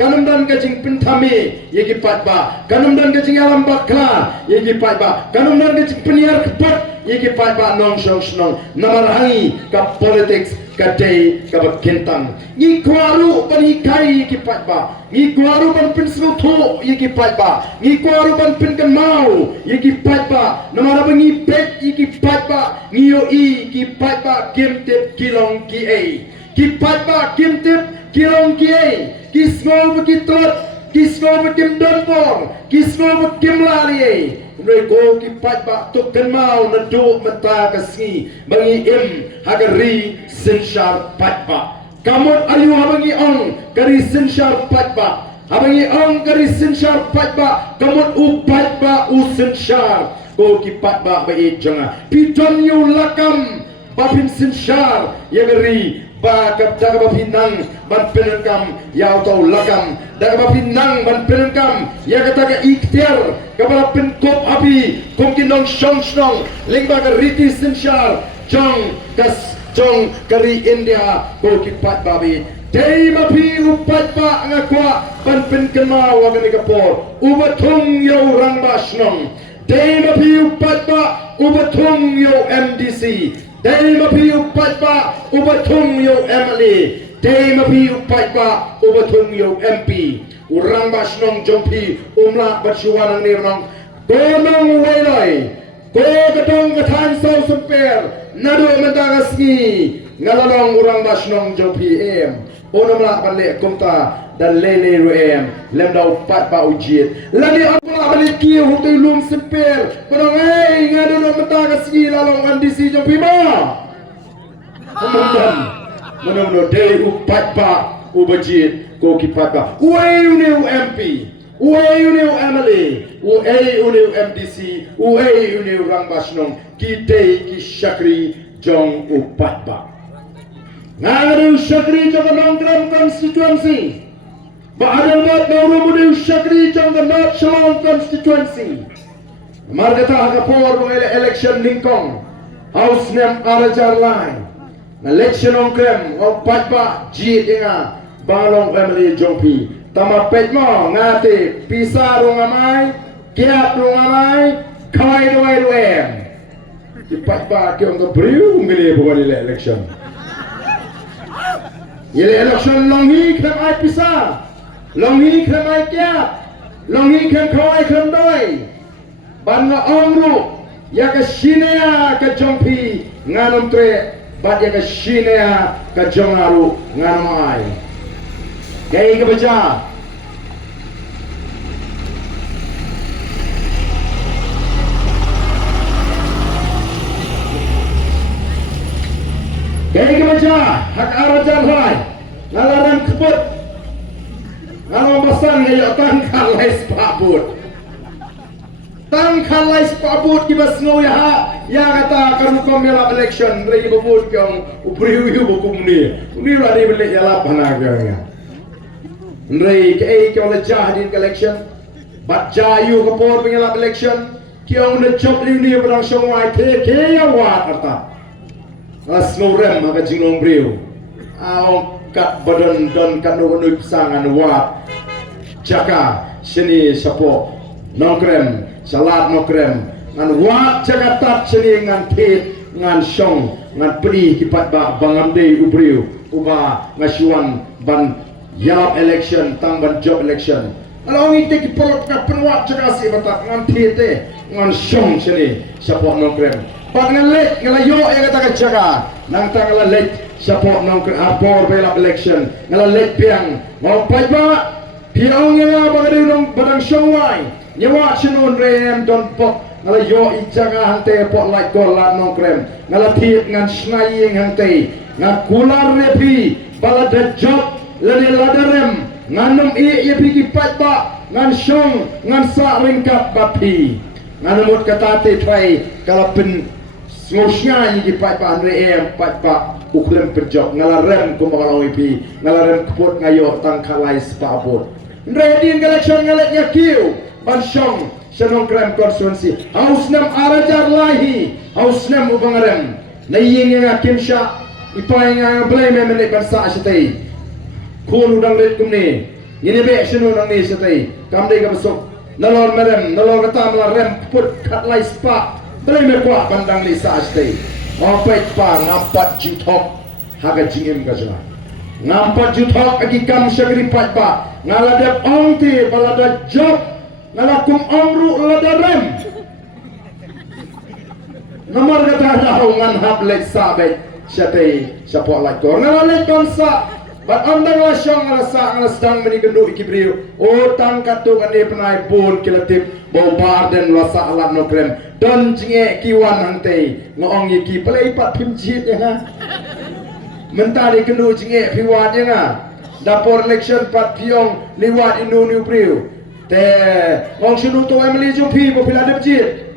kanum don ka jing pinthame ye ki patba kanum don ka jing alam bakla ye ki patba kanum don ka jing peniar kpat ye ki patba nong shong snong namarahangi ka politics kadai kabakentang ni kwaru ban hikai ki patba ni kwaru ban pinslo tho ye ki patba ni kwaru ban pin kan mau ye ki patba namara bangi pet ye ki patba ni yo i ki patba kimtip kilong ki ai ki patba kimtip kilong ki ai ki small ki trot ki small kim donpor ki small kim lali Noi ko ki patba to kenmau na do mata kasngi bangi im hagari sinshar patba kamot ayu habangi ong kari sinshar patba habangi ong kari sinshar patba kamot u patba u sinshar ko ki patba ba e janga piton yu lakam bapin sinshar yagari ba daga bapinang ban penengkam ya tau lakam daga bapinang ban penengkam ya kata ka ikhtiar kabala penkop api komkinong shong shong lingba ka riti sinshar jong kas jong kari India ko kipat babi dei mapi upat pa ngakwa ban pen kema wagan kapor ubatung yo rang basnong dei mapi upat pa ubatung yo MDC dei mapi upat pa ubatung yo MLA dei mapi upat pa ubatung yo MP urang basnong jompi umla batsuwanang nirnong gonong wailai ko gadong gatan sau semper nado mentagasni ngalalong urang basnong jompi Onamlah balik kumta dan lele ruem lemdau pat pa ujit lani onamlah balik kiu hutai lum sempir padang ngado no mata kasih lalong andisi jom pima menum dei upat pa ubajit ko kipat pa uai uniu MP uai uniu MLA uai uniu MDC uai uniu rang basnong ki dei ki syakri jong upat pa Ngadu syakri jang nongkram constituency. Baadal mat naurumu syakri jang North Shillong constituency. Margata hakapor mong election lingkong. House nem arajar line. Election nongkram o patpa jit inga balong family jompi. Tama pet mo ngate pisa rong amai, kiap rong amai, kawai doai doem. Patpa kiong ka briu ngile bukan election. Yele election long hi krem ai pisa long hi krem ai kiap long hi krem kawai krem doi ban nga omru ya ka shinea ka jompi nganom tre bat ya ka shinea ka jongaru nganom ai kay ka baca kay ka baca hak arajan hai ngalaran kebut ngalong basan ngayon tangkal lai sepabut tangkal lai sepabut kibas ngoy ha ya kata karukom yalap election regi babut kyong upriu bukum ni radi beli yalap hanaga rei kei kyong lejah din election bat jayu kapor pengalap election kyong na job ni berang songwai ke ya wat kata Las ngorem maka jinglong briu aong kat badan dan kanu pasangan wat jaka sini sapo nongkrem salat nongkrem ngan wat jaka tat sini ngan tit ngan song ngan pri kipat ba bangamde ubriu uba ngasuan ban yap election tang ban job election kalau ini ki perut ka perwat jaka si batak ngan tit ngan song sini sapo nongkrem Pak ngelik ngelayo yang kata jaga nang tang ngelik support nong apor bela election ngelik piang ngopai ba piang nga bagade nong badang showai nyawa chinun rem don pok ngelayo ijaga hante pot like golat nong krem ngelati ngan snaying hante ngakular repi balada job lade ladarem nganum i piki pat ba ngan shong ngan sa ringkap bapi nganumut katate trai kalapin ngosnya ni pat pa andre pat pa uklem perjok ngalarem ko makalong ipi ngalarem kupot ngayo tang kalai spabot ready election ngaletnya kiu bansyong senong krem konstituensi haus nam arajar lahi haus nam ubangarem naying nga kimsha ipay nga blame men bansa asitay kun udang let kumni yini be sinu nang ni satay kamday ka besok nalor merem nalor kata malarem kupot katlai spa Belai merkuah bandang lisa asli. Ngapet pa ngampat jutok haga jingim gajah. Ngampat jutok agi kam syagri pat pa ngaladap ongti balada job ngalakum omru ladarem. Nomor kata dah ngan hab lek sabet syate syapok lakor ngalalek bangsa. Bat andang lasyong ngalasa ngalasdang menigendu ikibriu. Otang katung ane penai pun kilatip bau barden lasa alat nokrem. Don jinge kiwan hante ngoong yiki pelai pat pimjit ya ha. Mentari kendu jinge piwat ya ha. Dapur election pat piong liwat inu niu priu. Te ngong sunu tu emeli jumpi popila depjit.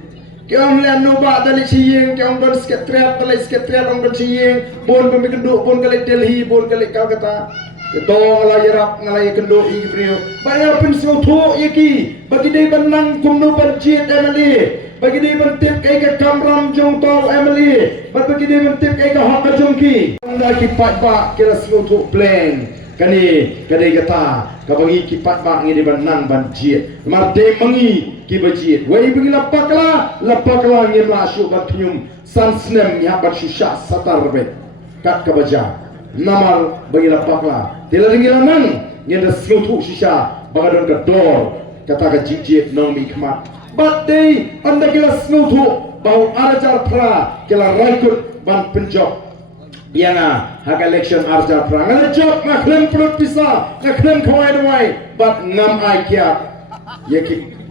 Kiong len nuba dali ciying kiong don sekretariat dali sekretariat ong don ciying bon pemikendu bon kali Delhi bon kali Calcutta ketong la yarap ngalai kendu i priu bayar pensiun tu yaki bagi dei benang kumnu berjit emeli bagi dia bentip kai ke kamram jong tol Emily bagi dia bentip kai ke hak jongki anda kipat ba kira selutu plan kani kadai kata kabangi kipat ba ngini banang banjit mar de mangi ki bajit wei bagi lapakla ngi masuk batnyum san snem ya bat susha satar bet kat kabaja namar bagi lapakla tilaringilanan ngenda selutu susha bagadon ke dor kata ka jijit nong mi khmat but they anda kila selutu bau arajar pra kila raikut ban penjok yana hak election arja pra ngala job ngaklem perut pisa ngaklem khawai dawai but ngam ai kia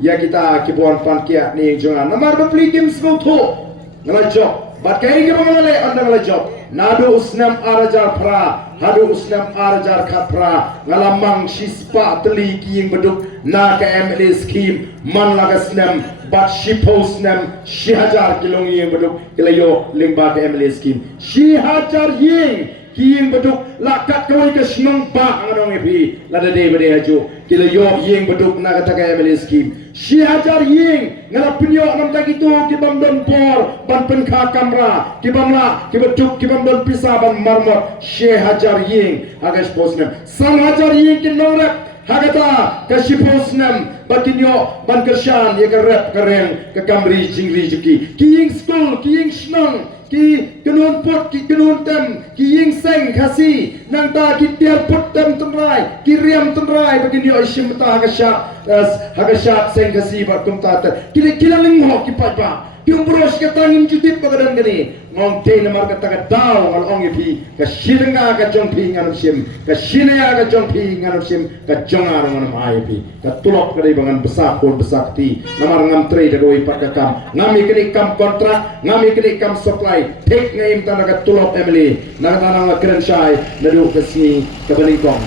ya kita kibuan pan kia ni jonga namar bapli kim selutu ngala job but kai ke bangale anda ngala job nadu usnam arja pra hadu usnam arjar khapra ngalamang shispa teli kiying beduk na ka MLA scheme man laga snam but shiposnam shihajar kilong ying beduk kilayo lingba ka MLA scheme shihajar ying kiying beduk lakat kawai ka snong ba anganong epi lada de bade hajo kilayo ying beduk na ka MLA scheme shihajar ying ngala pinyo nam tagitu kibam don por ban penkha kamra kibamla kibeduk kibam don pisa ban marmot shihajar ying agas posnam sang hajar ying kinora hagata kashiposnam bakinyo ban kershan ye kerep kereng ke kamri jingri juki kiying school kiying snong ki kenun put ki kenun tem kiying seng khasi nang ta ki tiar put tem tumrai ki riam tumrai bakinyo ishim ta hagasha seng khasi ba tum ta kila ling ho ki pa Yung bros ka tangin jutip pagadan gani ngong te namar ka taga daw ngal ong ipi ka shirenga ka jong pi nganam sim ka shinaya ka jong pi nganam sim ka jongar nganam aipi ka tulok ka dai bangan besak pun besakti namar ngam tre da doi pat ka kam ngami kini kam kontrak ngami kini kam supply tek ngaim tanda ka tulok Emily na tanang ka kren shai nadu ka sini ka balingkong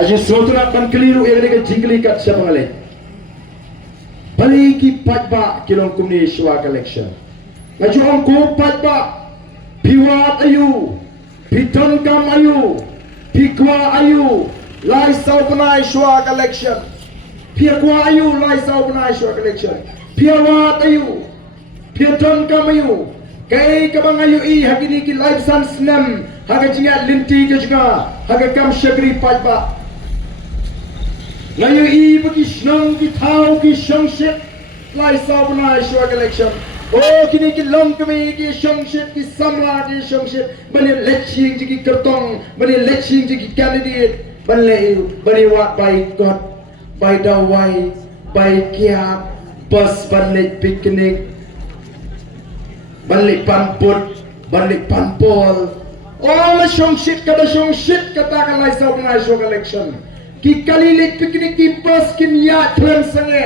aji sotuna ban keliru ya ka jingli kat siapa ngale Baliki patba kilong kumni shwa collection. Ngajuang ko patba piwat ayu, piton kam ayu, pikwa ayu, lai saupanai shwa collection. Pikwa ayu lai saupanai shwa collection. Piwat ayu, piton kam ayu. Kay kabang ayu I hagini ki live sans nem haga jinga linti ke juga haga kam shagri patba. Ngayon ibagi snong ki thao ki shongship lai sabunai shwa collection oh kini ki long kami ki shongship ki samla ki shongship bani leching ki kartong bani leching ki candidate bani wat by god by dawai by kia bus bani picnic bani panput bani panpol oh la shongship kata lai sabunai shwa collection ki kalilit piknik ki pas ki ya tren sange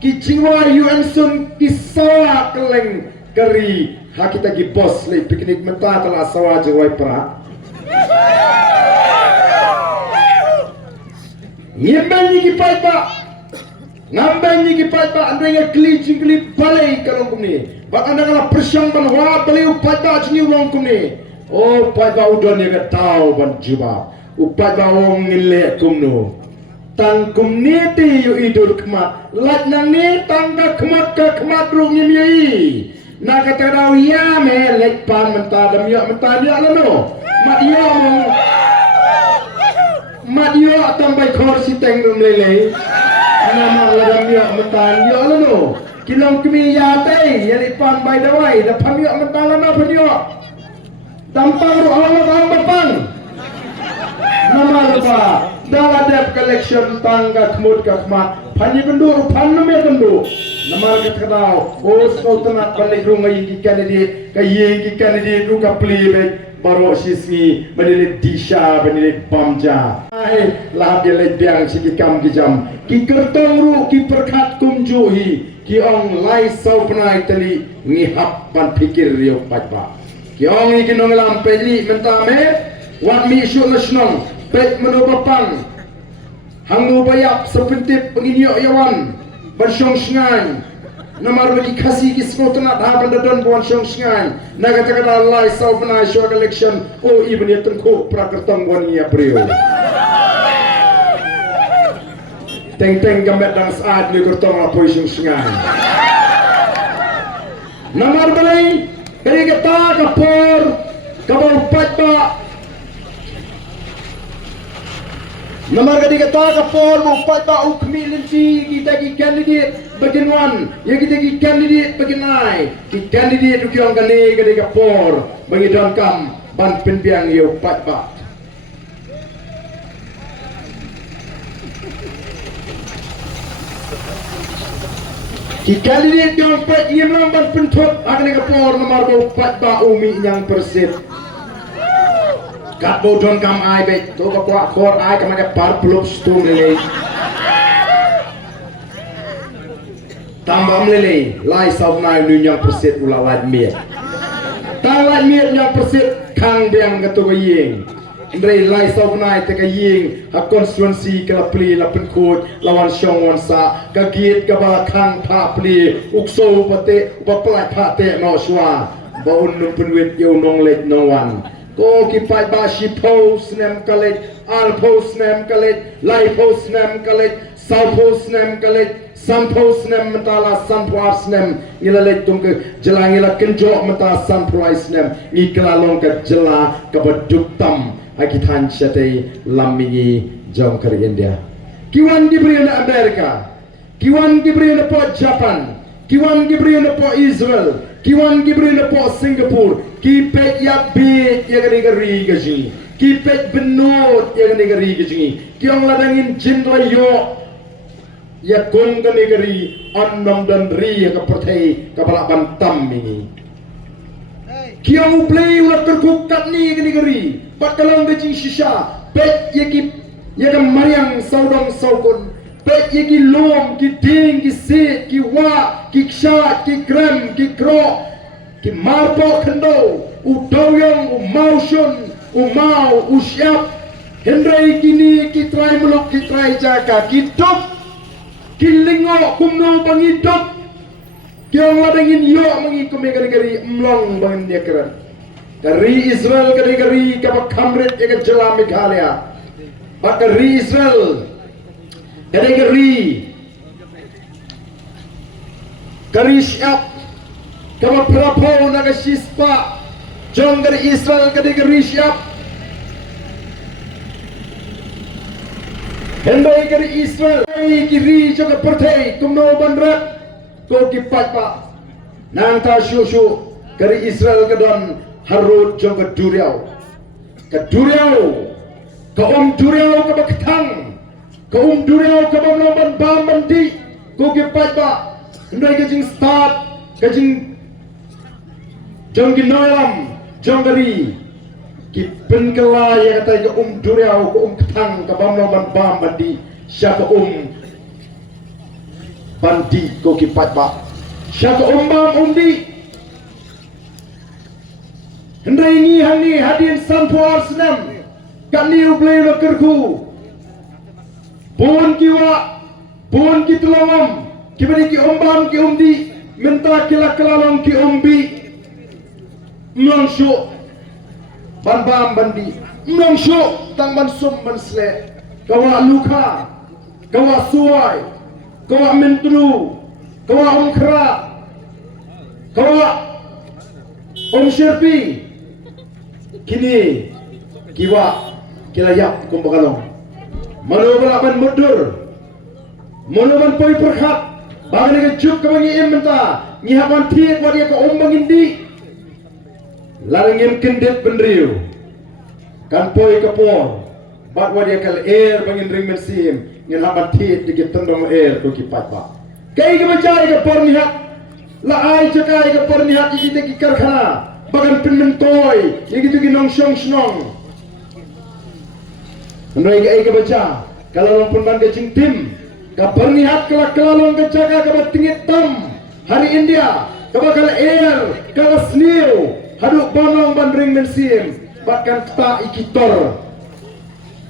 ki jiwa UN sun ki sawa keleng kari hakita ki bos le piknik menta tala sawa jawai pra ngembang ki paipa ngambang ki paipa andai kli jingli balai kalong kumni bak anda kala persyang ban wa balai paipa jingi long kumni oh paipa udon ya tau ban juba upat bawang ngile kumno tang kumniti yu idul kemat lat nang ni tang ka kemat rung nyemi na kata daw ya me lek pan menta dam yo menta dia lano mat yo tambay khor si teng rum lele nama ladam yo menta yo lano kilong kemi ya te yali pan bay dawai da pan yo menta lano pan yo tampang ru awak bapang nama lupa dalam dep collection tangga kemud kakmat pani bendur panam ya bendur nama kita tahu oh sultanat balik rumah yang candidate kaye candidate lu kapli baru sismi menilai disha menilai pamja lah dia lebiang si kam kijam ki kertong ru ki perkat kumjuhi ki ong lai sau penai tali ngihap ban pikir riok patpa ki ong iki nong lam peli mentame wat mi isu nasional pet menobapang hangnu bayap sepentip penginyo yawan bersyong sengai namar bagi kasih ki skotna haban dadon buan syong sengai naga takada lai sau penai syok election oh ibn ya tengko prakertong buan ya brio teng teng gamet dang saat ni kertong apoi syong sengai Namar balai kari kata kapor kabau patba. Namar kari kata kapor mau patba ukmilinci kita ki candidate bagian ya kita ki candidate bagian nai ki candidate ukiong kali kapor bagi don kam ban penbiang yo patba. Ki candidate yang pat ia melambat pentot akan kapor nomor 4 ba umi yang persib. Kat bodon kam ai bet to kapor kor ai kam ada par blok stung lele. Tambah lele lai sau nai nu yang persib ulah lai miet. Tang lai miet yang persib kang biang ketua yeng. Indrai lai sau nai te ka yeng ha konstituensi kala pli la penkut lawan syong wan sa ka giet ka ba kang pha pli ukso pate ba plai pha te no swa ba un num penwit yo nong let no wan ko ki pai ba shi pos nem kalet al pos nem kalet lai pos nem kalet sau pos nem kalet san pos nem mentala san puas nem ngila let tung ke jela ngila kenjo menta san price nem ngikla long ka jela ka baduk tam akitan syate lamingi jom kari India. Kiwan diberi na Amerika, kiwan diberi na po Japan, kiwan diberi na po Israel, kiwan diberi na po Singapore, kipet ya bit ya gari gaji, kipet benot ya gari gaji, kiong ladangin jindla yo ya kon gari annam dan ri ya kapertai kapala bantam ini. Kiong play ulat terkukat ni gari pat kalong gajing shisha pet yaki mariang saudong saukun pet yaki lom ki ding ki sit ki wa ki kshat ki krem ki kro ki marpo kendo u doyong u maushun u mau u syap hendrai kini ki trai muluk ki trai jaka ki dok ki lingo kumno bangi dok ki orang ladangin yo mangi kumegari mlong bangin dia keran. Kari Israel kari kabak kamret ya jela Meghalaya. Bakari Israel kari syap kabak prapo naga sispa jong kari Israel kari syap hendai kari Israel kiri jong pertai kumno bandrat ko kipat pa nang ta syusyu kari Israel kedon harut jong ke duriau ka duriau ka bakatang ka duriau ka bamban bamandi ko ke patba ndai ke jing start ke jing jong ki noyam jong gari ki penkela ya kata ke duriau ka katang ka bamban bamandi sya ka bandi ko ki patba sya ka bam di hendai ni hani hadin sampuar senam kat ni ublay lo kerku pun ki telongom ki beri ki ombam ki umdi minta kila kelalong ki umbi mlong syuk ban bam bandi mlong syuk tang ban sum ban sle kawa luka kawa suai kawa mentru kawa ongkra kawa sherpi kini kiwa kilayak kumbakalong manubraban mudur manuban poi perkhat bagani ke juk kamangi imenta ngihapan tiek wadia ke ombang indi larangim kendit benriu kan poi kapor bak wadia kal air bangin ring mensim ngihapan tiek dikit tendong air ko kipat ba kai ke bacai ke pornihat la ai cakai ke pornihat iki te karkhana bagan penmentoy yang gitu ginong syong snong menoi ke baca kalau long pun ke cing tim ka pernihat kelak kelalong ke jaga ka batingit tam hari India ka bakal air ka sniu haduk banong bandring mensim bahkan ta ikitor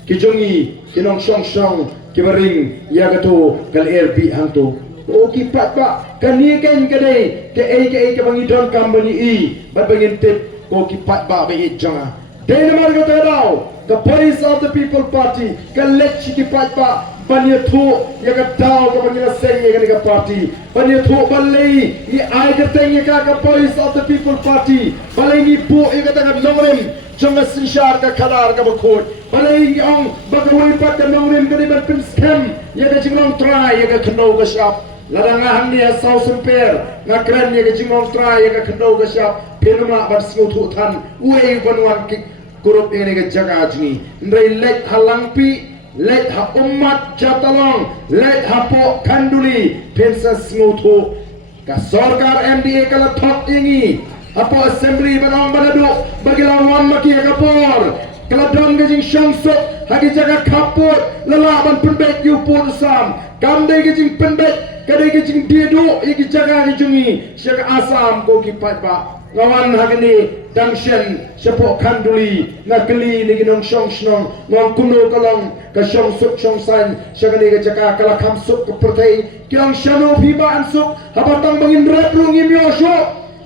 kijongi kinong syong kibaring ya gato kal air bi hantu o kipat ba kaniken kadai ke bangidon company i bat bangin tip ko kipat ba be janga dai namar kata daw the voice of the people party ka let kipat ba banyak tu ya ke tahu ke banyak seng ya ke parti banyak tu balai ni ai ke teng ya ke Voice of the People Party balai ni pu ya ke tengah nongrim jangan sinsyar ke kadar ke bakut balai ni ong bagawai pat ke nongrim ke di ban scam ya ke jinglong try ya ke kendau ke syap larangan ni asau semper ngakren ya ke jinglong try ya ke kendau ke syap penuma ban singu tu tan uai banwan ki kurup ini ke jaga jingi ndai lek halang pi let ha umat jatalong let ha po kanduli pensa smutu ka sarkar MDA kala thok ingi apo assembly banong banadu bagi lawan maki ka por kala don gajing shangsuk hagi jaga kaput lala ban penbet yu pur sam kamdai gajing penbet kadai gajing diedu igi jaga gajungi syaka asam ko ki patba lawan hagini dangshen sepok kanduli ngakeli lagi nong shong snong ngong kuno kalong ka shong suk shong san syagani ka jaka kala kham suk ka pertai kyang shano phiba an suk habatang bangin rap lungi myo sho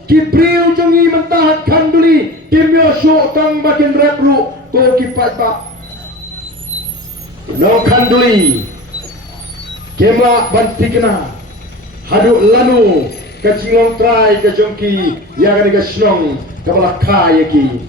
ki priu jongi mentah kanduli ki myo sho kang bakin rap ru ko ki patba no kanduli kemla bantikna hadu lanu kacingong try kajongki ya gani ka snong kabala kaya ki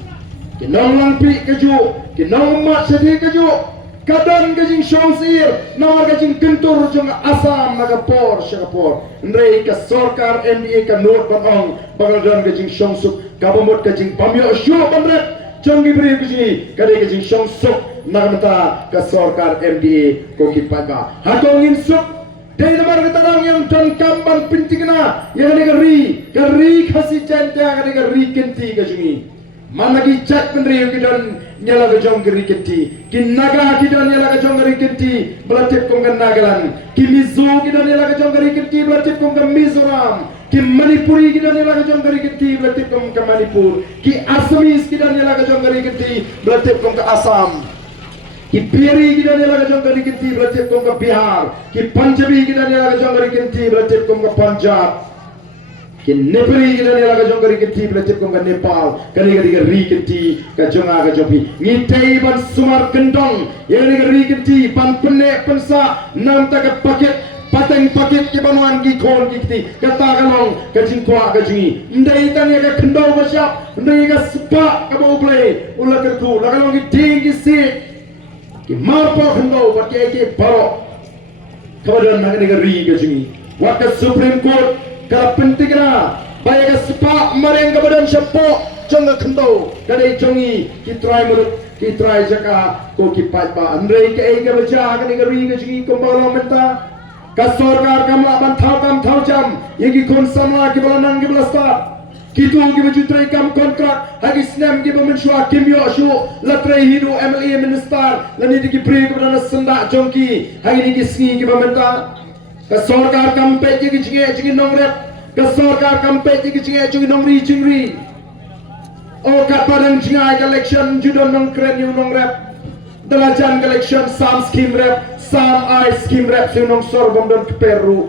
kinong langpi kaju kinong mat sedi kaju kadan kajing shong sir nawar kajing kentur jong asam naga por syakapor ndrei ka sarkar MDA ka not bangong bangadan kajing shong suk kabamot kajing pamyo syo bandret jong gibri kajing kadai kajing shong suk nagamata ka sarkar MDA ko kipaga hatongin suk dari nomor ketarang yang dan kamban pentingna yang ada keri kasih cinta yang ada keri kenti kajungi mana ki cak penriu kidan nyala kajong keri kenti kinaga kidan nyala kajong keri kenti belatip kongkan Nagaland ki Mizo kidan nyala kajong keri kenti belatip kongkan Mizoram ki Manipuri kidan nyala kajong keri kenti belatip kongkan Manipur ki Assamese kidan nyala kajong keri kenti belatip kongkan Assam ki Piri kita ni laga jong kari kinti beratip kong ke Bihar ki Punjabi kita ni laga jong kari kinti beratip kong ke Punjab ki Nepali kita ni laga jong kari kinti beratip kong ke Nepal kari kari kinti ka jong aga jong pi ngitai ban sumar kendong yang kari kinti ban penek pensa nam ta ka paket pateng paket ki banuan ki kon ki kiti kata kalong ka jingkwa ka jingi ndai tan ya ka kendong ka syap ndai ka sepa ka bau play ulah kertu la kalong ki tinggi si ki marpo khando pati ke baro kawadan nagani gari gajungi waka Supreme Court ka pentingna baya ka sepa mareng kawadan syapo jonga khando kadai jongi ki try murut ki try jaka ko ki patba andrei ke ai ka baja nagani gari gajungi kombalo menta ka sarkar kamla ban tham jam yegi kon samla ki balanang ki balasta Kitu ki bajutrai kam kontrak hagi snam ki bamenshwa kimyo shu latrai hidu MLA minister lani diki pri ki bana senda jongki hagi diki sngi ki bamenta ka sarkar kam pe ki jinge nongrep ka sarkar kam pe ki jinge nongri jingri o ka padang jingai election judon nong kren yu nongrep dalajan election sam scheme rep sam I scheme rep su nong sorbom don Peru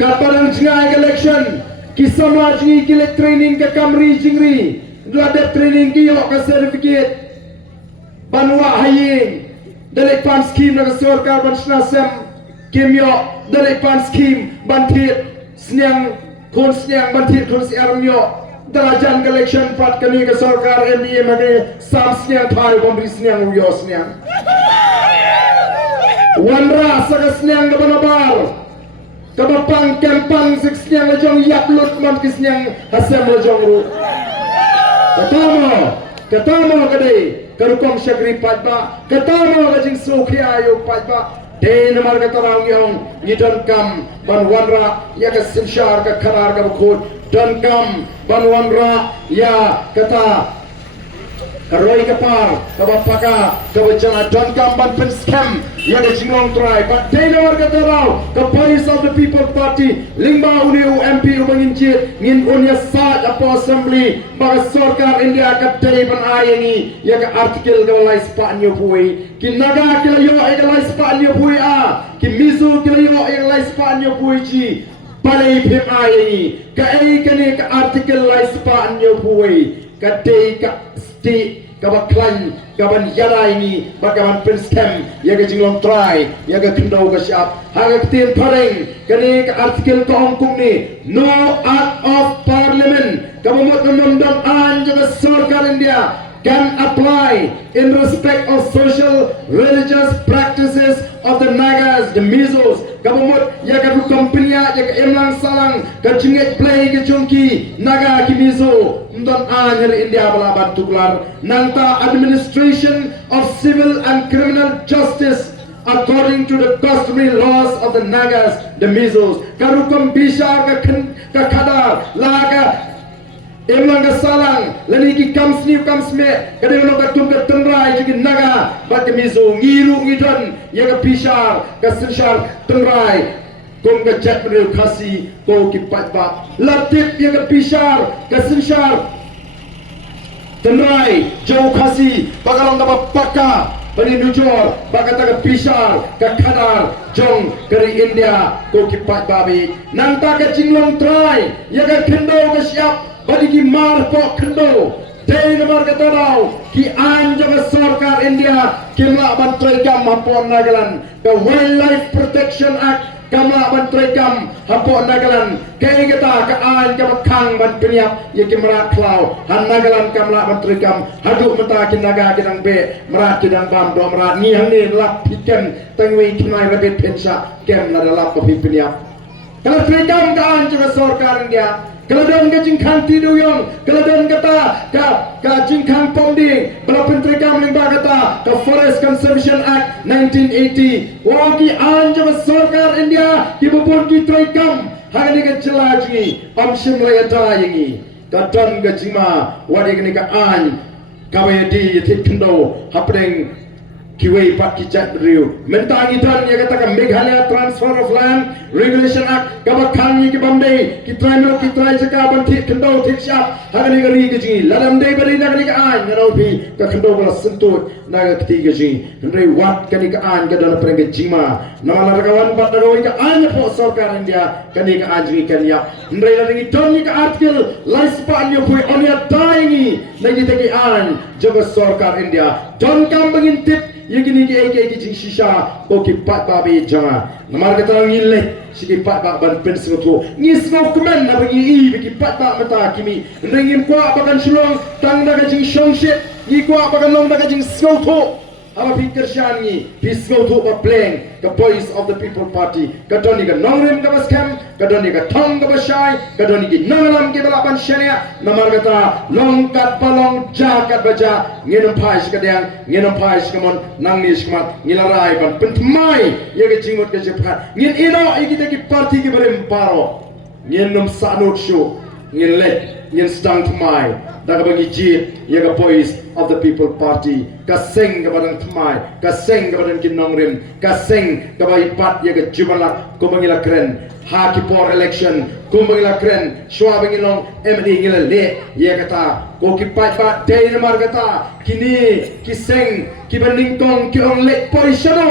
Kapalang jingai election kisama jingi kilek training ke kamri jingri glade training ki yo ka certificate banwa haying dalek pan scheme na sarkar ban snasem kimyo dalek pan scheme bantit snyang bantit kon si armyo dalajan election pat kani ke sarkar MDA mage sam snyang thai bombri snyang yo snyang wanra saga snyang banabar kabapang kempang siksnyang lejong yaplut man kisnyang hasem lejong ru katamo kadai karukom syakri patba katamo kajing sukhi ayo patba de namar katarang yong ngidon kam ban wanra ya ka sinshar ka kharar ka khod don kam ban wanra ya kata Roy kapar, kabapaka, kabajana, don kamban pen scam, yang jinglong try, but they know what the Voice of the People Party, lingba uniu MP umanginjit, ngin unya saat apa assembly, baga sarkar India katai ban ayengi, yang artikel galai sepanyo pui, kinaga kila yo galai sepanyo pui ki mizu kila yo galai sepanyo pui ji, balai pim ayengi, ka kani ka artikel galai sepanyo pui, kadai ka sti kaban klan kaban yara ini bakaban prince camp ya ke jinglong try ya ke kendau ke siap haga tin pareng kani ke artikel ko ongkung ni no act of parliament kabamot undang an jaga sarkar India can apply in respect of social religious practices of the Nagas, the Mizos, kabamot ya ka kompanya ya ka emlang salang ka jinget play ke jungki Naga ki Mizo undang an India balaban tuklar nanta administration of civil and criminal justice according to the customary laws of the Nagas, the Mizos karukom bisa ka kadar laga emang salang lani ki kamsni kamsme kadang nak tum ke tengrai jadi naga bak mizo ngiru ngidon ya ka pisar ka sensar tengrai kom ka chat berdil kasi ko ki patba latif ya ka pisar ka sensar tengrai jauh kasi bakalong dapat paka pani nujor bakata ka pisar ka kadar jong dari India ko ki patba bi nanta ka jinglong try ya ka kendo ka siap bagi mar pok kendo day nomor katadau ki anja sarkar India kimla bantrai kam hapon nagalan the Wildlife Protection Act kamla bantrai kam hapon nagalan kay kita ka an ka kang ban peniap ye kimra klau han nagalan kamla bantrai kam hadu mata kinaga kinang be merat kidang bam do merat ni hang ni lap piken tangwi kinai rabet pensa kem na dalap ko peniap kalau trekam ka anja sarkar India keladon ke jingkang tiduyong keladon kata ka jingkang ponding bala pentrikam limba kata ka Forest Conservation Act 1980 wagi anja sarkar India ki bupun ki trikam hagani ka jelaji amshim layata yingi ka don ka jima wadi kini ka an kawedi yithit kendo hapdeng kiwei pat kijat beriu mentangi dan ya katakan Meghalaya Transfer of Land Regulation Act kabakang ki Bombay ki tribal ki trai jaka banti kendo thik syap hagani gari gaji ladam dei bari na gani ka an ngaro bi ka kendo bala sentut na ka ti gaji ndrei wat kani ka an ka dana preng jima namala ragawan bat ragawi ka an po sarkar India kani ka an ji kan ya ndrei la ngi toni ka artikel laispan yo pui onia taingi nagi tagi an jaga sarkar India don kam bangintip yegini ki eke jing shisha ko ki pat ba be janga namar ka tang ngile siki pat ba ban pen smoto ngis mo kumen na bagi ki pat ba mata kimi ringin kwa bakan sulong tang da ka jing shongshit ni kwa bakan long da ka jing smoto ama pikir shangi pisgo tu ba pleng the voice of the people party kadoni ka nongrim ka baskem kadoni ka thong ka basai kadoni ki nangalam ki balapan shania namar kata long kat palong jakat baja ngenam phais ka dang ngenam phais ka mon nangnis kmat ngilarai ban pentmai ye ka jingmot ka jepat ngin ino ikita ki party ki barem paro ngenam sanut shu ngin let ngin stang tmai daga bagi ji ye ka voice of the people party kaseng ka badang tmai kaseng ka badang kinongrim kaseng ka bai pat ye ka jubalak ko mangila kren ha ki por election ko mangila kren shwa bangilong MD ngila le ye kata ko ki pat ba dei mar kata kini kiseng ki banding tong ki ong le poi shano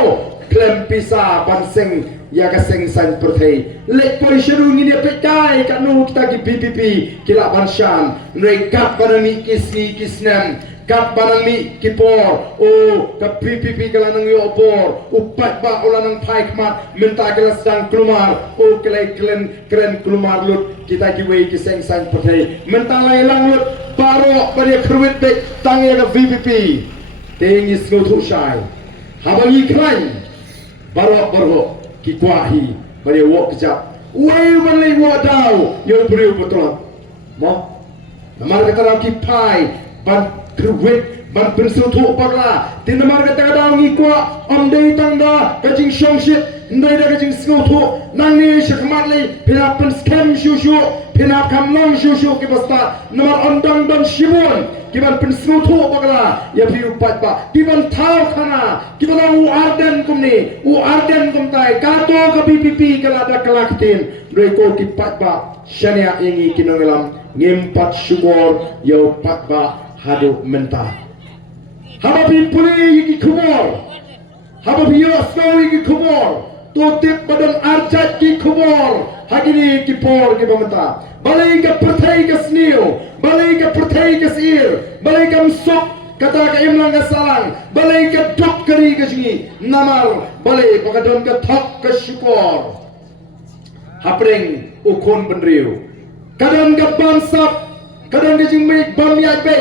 klem pisa banseng ya ka seng san perthei le poi shuru ngini pekai ka nu kita ki PPP kila banshan nei kat banami kisni kisnem kat banami kipor o ka PPP kala nang yo por upat ba ulan nang pai kmat minta kala sedang keluar o kelai kren keluar lut kita ki wei ki seng san perthei minta lai lang lut baro bari kruit be tang ya ka PPP tengis ngotu shai habangi kran baro ki kuahi bari wok kejap wei bali wok dau yo beriu betul mo namar kata ki pai ban kruit ban pensu tu bagla tin namar kata dau ngi kwa om dei tangda ka jing shong shit ndai da ka jing sku tu nang ni shakmat li pina pen scam shu shu pina kam long shu shu ki basta namar ondang ban shibun kiban pensmu tu bagla ya fi upat ba kiban thau khana kiban u arden kumni u arden kumtai kato ka PPP kala da kalaktin rei ko ki pat ba shania ingi kinongelam ngimpat syukur yo pat ba hadu menta haba bin puli ki kumor haba biyo snowi ki kumor to tip badan arjat ki kumor hagini ki por ki bamata balai ka perthai ka snio balai ka perthai ka sir balai ka msok kata ka imlang ka salang balay ka dok kari ka singi namar balay pakadon ka thok ka syukur hapreng ukon benriu kadang ka bansap kadang ka jing mai bam yai be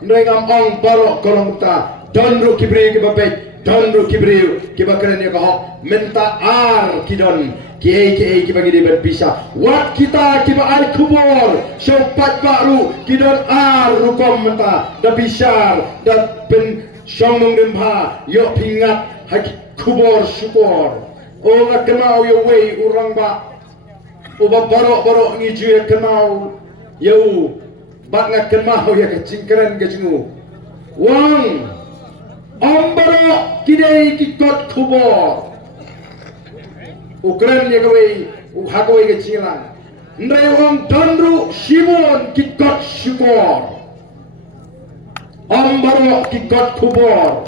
ndai ngam ong barok kolong ta don ru kibri ke babe don ru kibri ke bakran ya ka minta ar kidon kiai bagi dia berpisah. Wat kita kiba ar kubur, syaupat baru kidon ar rukom menta, da bisar, da pen syomong demha, yo pingat haki kubur syukur. O nak kenal yo wei orang ba, uba barok ngiju ya kenal, yo bat nak kenal ya kecingkeren kecinggu. Wang, barok kidai kikot kubur. Ukran ya kawai uhakawai ke cilang ndai orang dandru shimon kikot syukur baru kikot kubur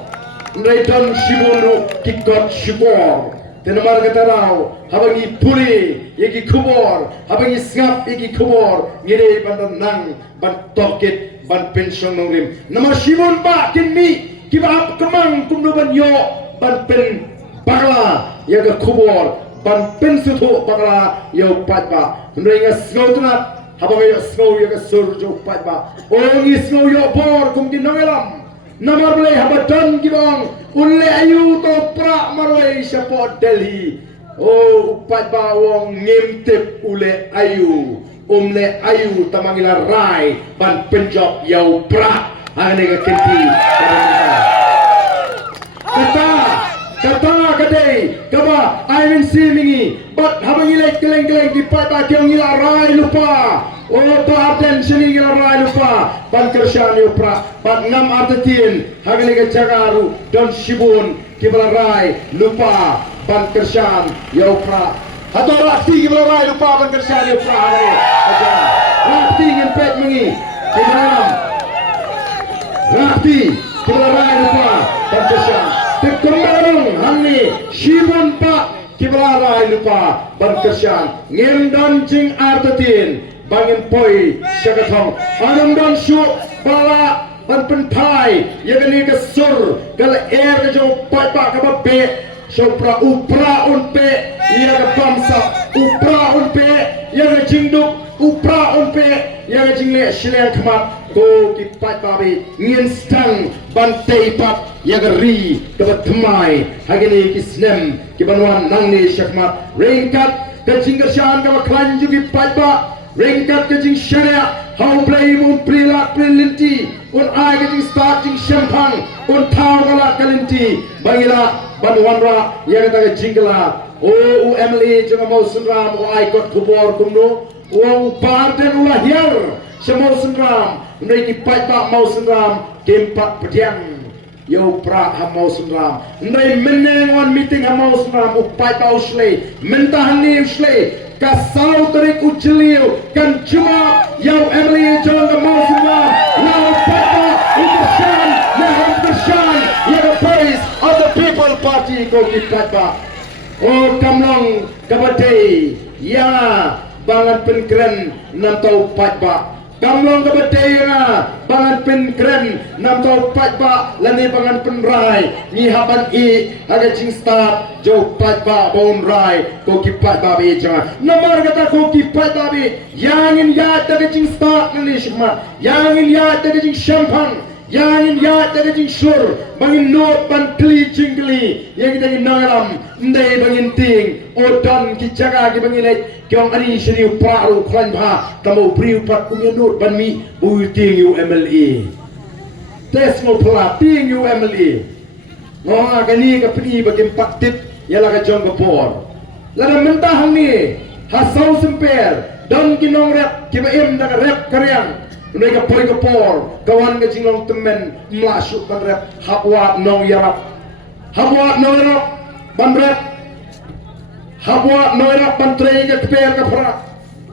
ndai dan shimon kikot syukur tenamar kata rau habangi puli yaki kubur habangi ngap yaki kubur ngire bandan nang ban tokit ban pension nongrim nama shimon ba kinmi kiba kemang kumduban yo ban pen bagla yaga kubur ban pensutu bakala yo patba ndrenga snowtnat habang yo snow yo surjo patba ongi snow yo bor kum dinangelam namar ble habadan gibang ulle ayu to pra marwai sapo Delhi o patba wong ngimtip ule ayu umle ayu tamangila rai ban penjob yo pra ane ga kenti kata kadai kaba I mean mingi but habang ilek keleng di patba kyong ila rai lupa o to attention ila rai lupa ban kershan yo pra bat ngam artetin hagali ke jagaru don shibun kibala rai lupa ban kershan yo pra atau rakti kibala rai lupa ban kershan yo pra aja rakti ngin pet mingi kibala rakti kibala rai lupa ban kershan Tekembarung hani shibun pa kiblara lupa ban kershan ngem dan jing artatin bangin poi syakathong anam dan shu bala ban penpai yagani ke sur kala air ke jo pai pa ka be sopra upra unpe yaga bamsa upra unpe yaga jingduk upra unpe yaga jingle shileng khamat ko ki pai pa be ngien stang ban tei pat yaga ri kabat thmai hagini kisnem kibanwan nangni shakmat ringkat ke jingershan ka klanju ki patba ringkat ke jing sharia how play un prila prilinti un ai ke jing start jing shampang un thawala kalinti bangila banwanra yaga ta jingla o emily jonga mau sunram o ai kot kubor kumno o parten ulah hiar semau sunram ndai ki patba mau sunram kempat pediang yo pra hamau sunram ndai meneng on meeting hamau sunram upai tau shle mentahani shle ka sau tarik ujliu kan cuma yo Emily John ka mau sunram now pata ukashan na hamkashan yo praise of the people party ko kitaba o kamlong kabate ya bangan penkren nam tau patba kamlong kabadaya bangan pen kren nam tau patba lani bangan pen rai ni haban I aga jing start jo patba bon rai ko ki patba be jang namar kata ko ki patba be yangin ya ta jing start ngali shma yangin ya ta jing champagne yangin ya ta jing sur bangin not ban kli jingli yang kita nalam ndai bangin ting odan ki jaga ki bangin kyong ani shri praru khlan bha tamo priu pat kumenut ban mi bu ting yu MLA tes mo pla ting yu MLA ngoa gani ka pni bagim patit yala ka jong ka por la mentah ni hasau semper don kinong rep ki ba em da rep karyang ndai ka poi ka por kawan ka jinglong temen mlasuk ban rep hapwa nong yarap ban rep habwa noira pantrei ke per ka fra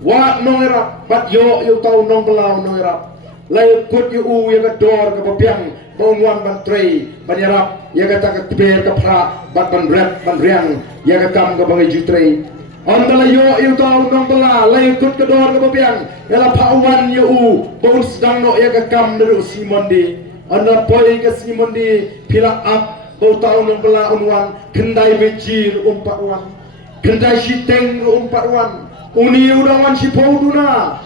wa noira bat yo tau nong belau noira lai kut yu u ya ka dor ka bapiang bon wan pantrei banyarap ya ka ta ka per ka fra bat ban rep ban riang ya ka kam ka bangai jutrei ondala yo tau nong bela lai kut ka dor ka bapiang ya la pauan yu u bon sedang no ya ka kam neru simonde anda poi ke simondi pila up bau tahu nang bela unwan kendai bejir umpat wan kendai siteng umpat wan uni udawan si duna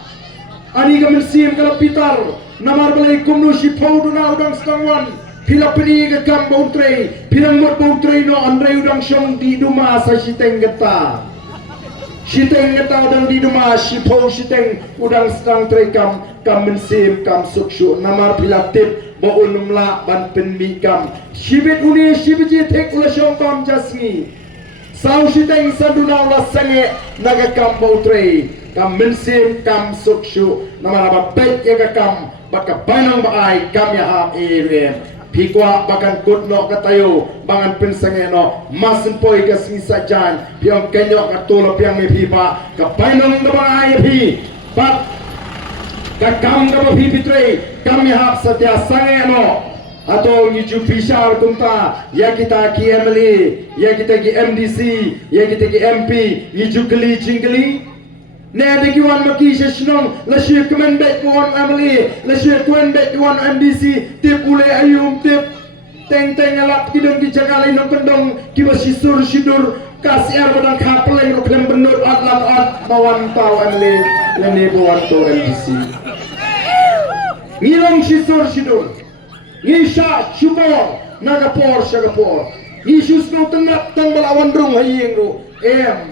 ani ka mensim kala pitar namar balai kumnu si duna udang stangwan pila peni ke kam bau trei pila mot bau trei no andai udang syong di duma sa siteng geta siteng geta udang di duma si siteng udang stang trei kam mensim kam sukshu namar pila tip bau numla ban penmi kam sibit uni sibiji tek ula syong kam jasmi sau siteng saduna ula sange naga kam bau trei kam mensim kam sukshu namar apa pet ya kam baka banang baai kam ya ham ere pikwa bakan kutno katayo bangan pensange no masin poi ka sisa jan piang kenyo ka tolo piang me pipa ka banang da baai pi pat ka kam da pi pitre kam ya hap satya sange no atau ngiju pisar kumta ya kita ki MLA ya kita ki MDC ya kita ki MP ngiju keli jingkeli ne de ki wan maki sesnong la shi kemen bet wan MLA la shi kwen bet wan MDC tip ule ayum tip teng alap kidon ki jagalai no pendong ki basisur sidur kasih badang kapeleng ro klem benur atlat at bawan tau MLA lene bawan to MDC ngilong sisur sidur Nisha Shubor Nagapor Shagapor Nisus no tenat tang balawan rung hayeng ro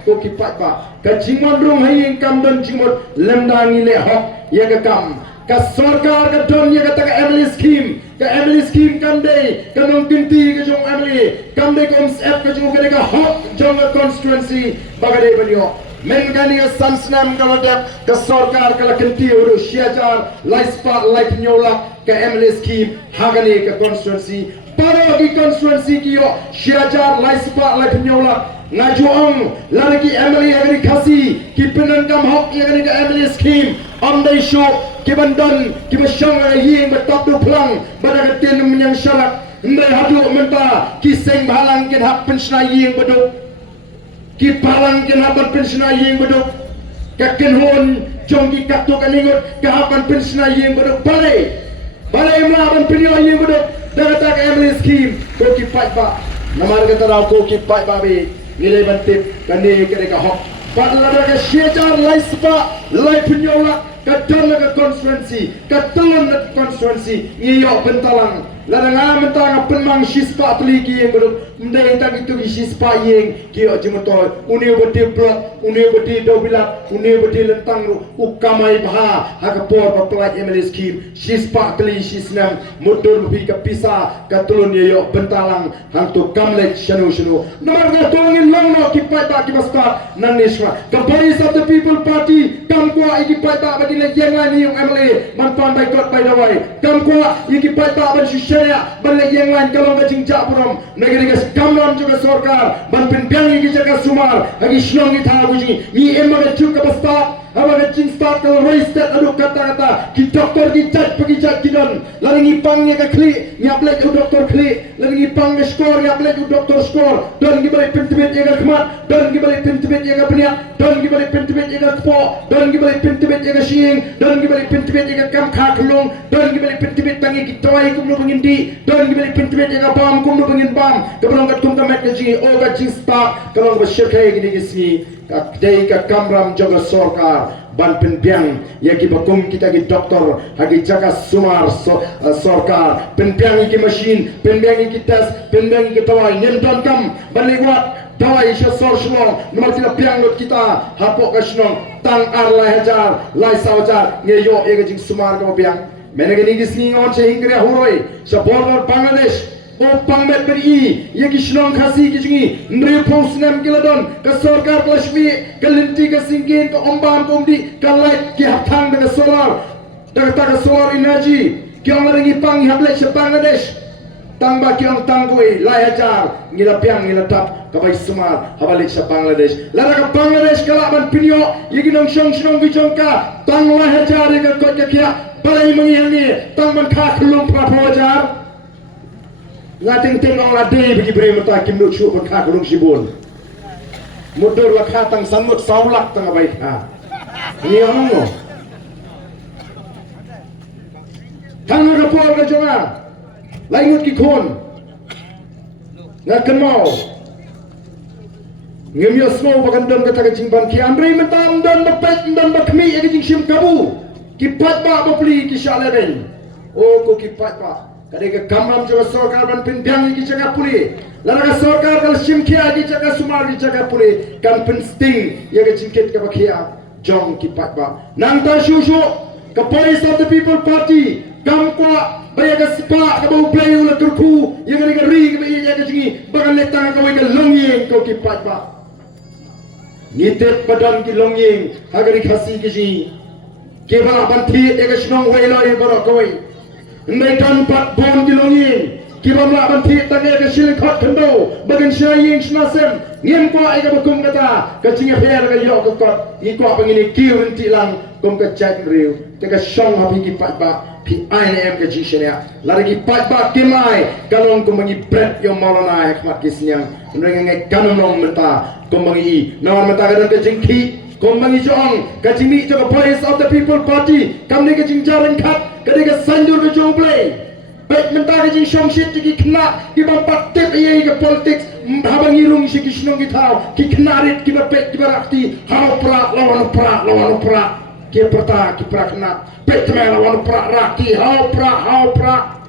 ko kipat ba ka jingmon rung hayeng kam don jingmon lemdang ile hok ya ka kam ka sarkar ka don ya ka ta MLA scheme kam dei ka nong tinti ka jong MLA kam dei kom sep ka jong ka hok jong constituency bagade banyo men gani ka sansnam ka ladap ka sarkar ka lakinti uru shiajar laispa like nyola ka MLA scheme hagani ka constituency paro ki constituency ki yo shiajar laispa like nyola ngajuang lagi MLA hagani khasi ki penan kam hok hagani ka MLA scheme amdai show ki bandon ki basyang ying batap du plang badaga tin menyang syarat ndai hadu menta ki seng balang ken hak pensna ying baduk ki palang ken hapan pensna ying baduk ka ken hon jong ki katuk aningot ka hapan pensna ying baduk balai melawan penyo ying baduk daga tak MLA scheme ko ki pat ba namar ka taraw ko ki pat ba be nilai bantip kani ka hok padla ka shejar laispa lai penyola ka donna ka constituency ka talon ka constituency iyo bentalang laranga mentang penmang shispa teliki yang beruk mendai tak itu shispa yang kio jemotol uni beti blok uni beti dobilat uni beti lentang ukamai baha hakapor paplat MLA scheme shispa teli shisnam motor bi ka pisa ka tulun iyo bentalang hantu kamlek shanu nomor ka tolongin langno kipai ba ki basta nanishwa ka voice of the people party kam kwa ikipai ba bagi yang lain yung MLA manpan by God by the way kam kwa ikipai ba ban syariah balik yang lain kalau ngajing jakpuram negeri gas kamram juga sorkar ban penpiangi ki jaga sumar agi syong ki thagu ji ni emma chu ka basta aba ngajing start kalau roistet adu kata ki doktor ki jat pergi jat kidon laringi pangnya ka kli ni aplek u doktor kli laringi pang ke skor ni aplek u doktor skor don ki balik pentibet ya ka khmat don ki balik pentibet ya ka peniak don ki balik pentibet ya ka kpo don ki balik pentibet ya ka shing don ki balik pentibet ya ka kam kha klong don ki balik pentibet tangi ki toy kum no pengindi don ki balik pentibet ya ka bam kum no pengin bam keblong kat kum kamet ka ji o ka ji sta kalong ba shirkai gini gisni ka dei ka kamram joga sorkar ban penpiang ya ki bakum kita ki doktor hagi jaga sumar sorkar penpiang ki machine penpiang ki test penpiang ki tawai nem don kam baliwat dawai sya sor shlong nomor kita piang lot kita hapok ka shnong tang ar lai hajar lai sawajar ngeyo ye jing sumar ka piang menege ni gisni on che hingre horoi sa border Bangladesh o pangmet beri ye ki shnong khasi ki jingi nre phosnam kiladon ka sarkar klashmi ka linti ka singkin ka ombam komdi ka light ki hathang daga solar daga solar energy ki ongaringi pang hablek sa Bangladesh tangba ki ong tangkui lai hajar ngila piang ngila tap kabai sumar habalik sa Bangladesh lara ka Bangladesh kala ban pinyo ye ki nong shnong ki jongka tang lai hajar ye ka kot ka kia balai mengihangi tang ban kha khulum prapo hajar ngating tengok la dei bagi bre mata kim no chu ban kha kulung sibun motor la kha tang samut saulak tang bai ha ni ono tang ga por ga jonga laingut ki khon ngakan mau ngem yo smo bagan don kata kajing ban ki andre mentam dan bapet dan bakmi ya kajing sim kabu ki pat ba bapli ki shaleben o ko ki pat ba kade ke kamam jo sarkar ban pin biang ki jaga puli lara sarkar kal sim kia ki jaga sumar ki jaga puli kan pin sting ya kajing ket ka bakia jong ki pat ba nang ta shu shu ka Voice of the People Party kam kwa baya ka sipa ka bau play ula turku ya ka ri ka ya ka jingi bagan letang ka wai ka longyeng ko ki pat ba Nitip badan ki longyeng hagari khasi ki ji ke ba banthi ek snong wei loi baro koi ndai tan pat bon ki longyeng ki ba ma banthi tang ek sil khot khando bagan shaying snasem ngem ko ai ka bakum kata ka jingi pher ka yo ka kot i ko pangini ki unti lang kom ka chat riu te ka shong ha ki pat ba pi INM ka ji shenia lari ki pat ba ki mai kalong ko mangi bread yo malona hekmat ki sinyang ndai ngai kanong meta Kombangi nawan mata kadang kajing ki kombangi jong kajing mi jo Voice of the People Party kamne kajing jaran khat kade ka sanjur ke jong play bet menta kajing shong shit ki khna ki bam patte ye ke politics habang irung si kisnong ki thau ki khnarit ki ba pet ki ba rakti hau pra lawan pra ki prata ki prakna pet me lawan pra rakti hau pra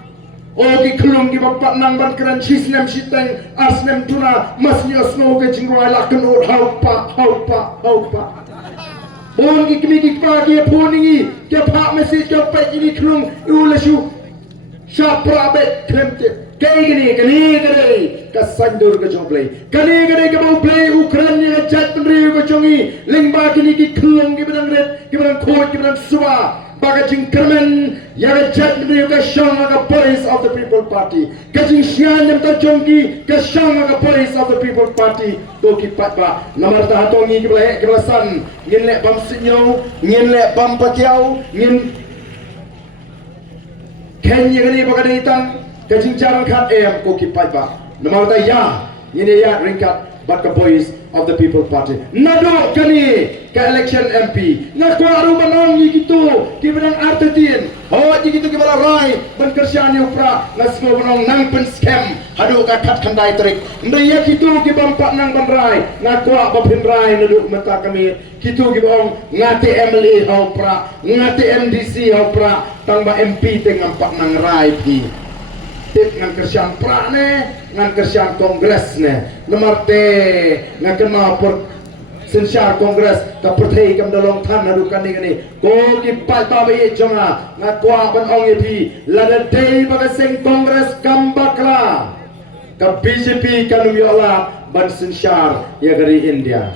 Ogi kelung di bapak nang ban keran sisnem siteng asnem tuna masnya snow ke jingwai lakan ur haupa bon ki kmi ki pa ki phoningi ke pha message ke pe ni kelung ulashu shapra bet kremte kei gini gare ka sandur ke joplay kani gare ke bau play ukran ni chat penri ke chongi lingba kini ki kelung ki bedang red ki bedang khoi ki bedang suwa Bagajing kermen yang jat menriu ke syang aga Voice of the People Party kajing sian yang tajongki ke syang aga Voice of the People Party to ki patba namar ta hatongi ke belasan ngin lek bam sinyo ngin lek bam pakiau ngin kenya gani bagade itang kajing jarang khat em ko ki patba namar ta ya ngin ya ringkat bak Voice of the People Party nado kani ke election MP ngaku aru manong ni gitu ki benang artetin ho ji gitu ki bala rai ban kersian yo pra ngasmo manong nang pen scam hadu ka khat khandai trik ndai ya gitu ki bampak nang ban rai ngaku ba pin rai nadu mata kami gitu ki bong ngati MLA ho pra ngati MDC ho pra tang ba MP teng ampak nang rai pi tip ngan kersian pra ne ngan kersian kongres ne nomor te ngakan ma por Sensyar Kongres ka perthei kam dalong than hadu kan ni ko ki pat ba be jonga nga kwa ban ong epi la da dei ba sing Kongres kam bakla ka BJP kanum yola ban sensyar ya dari India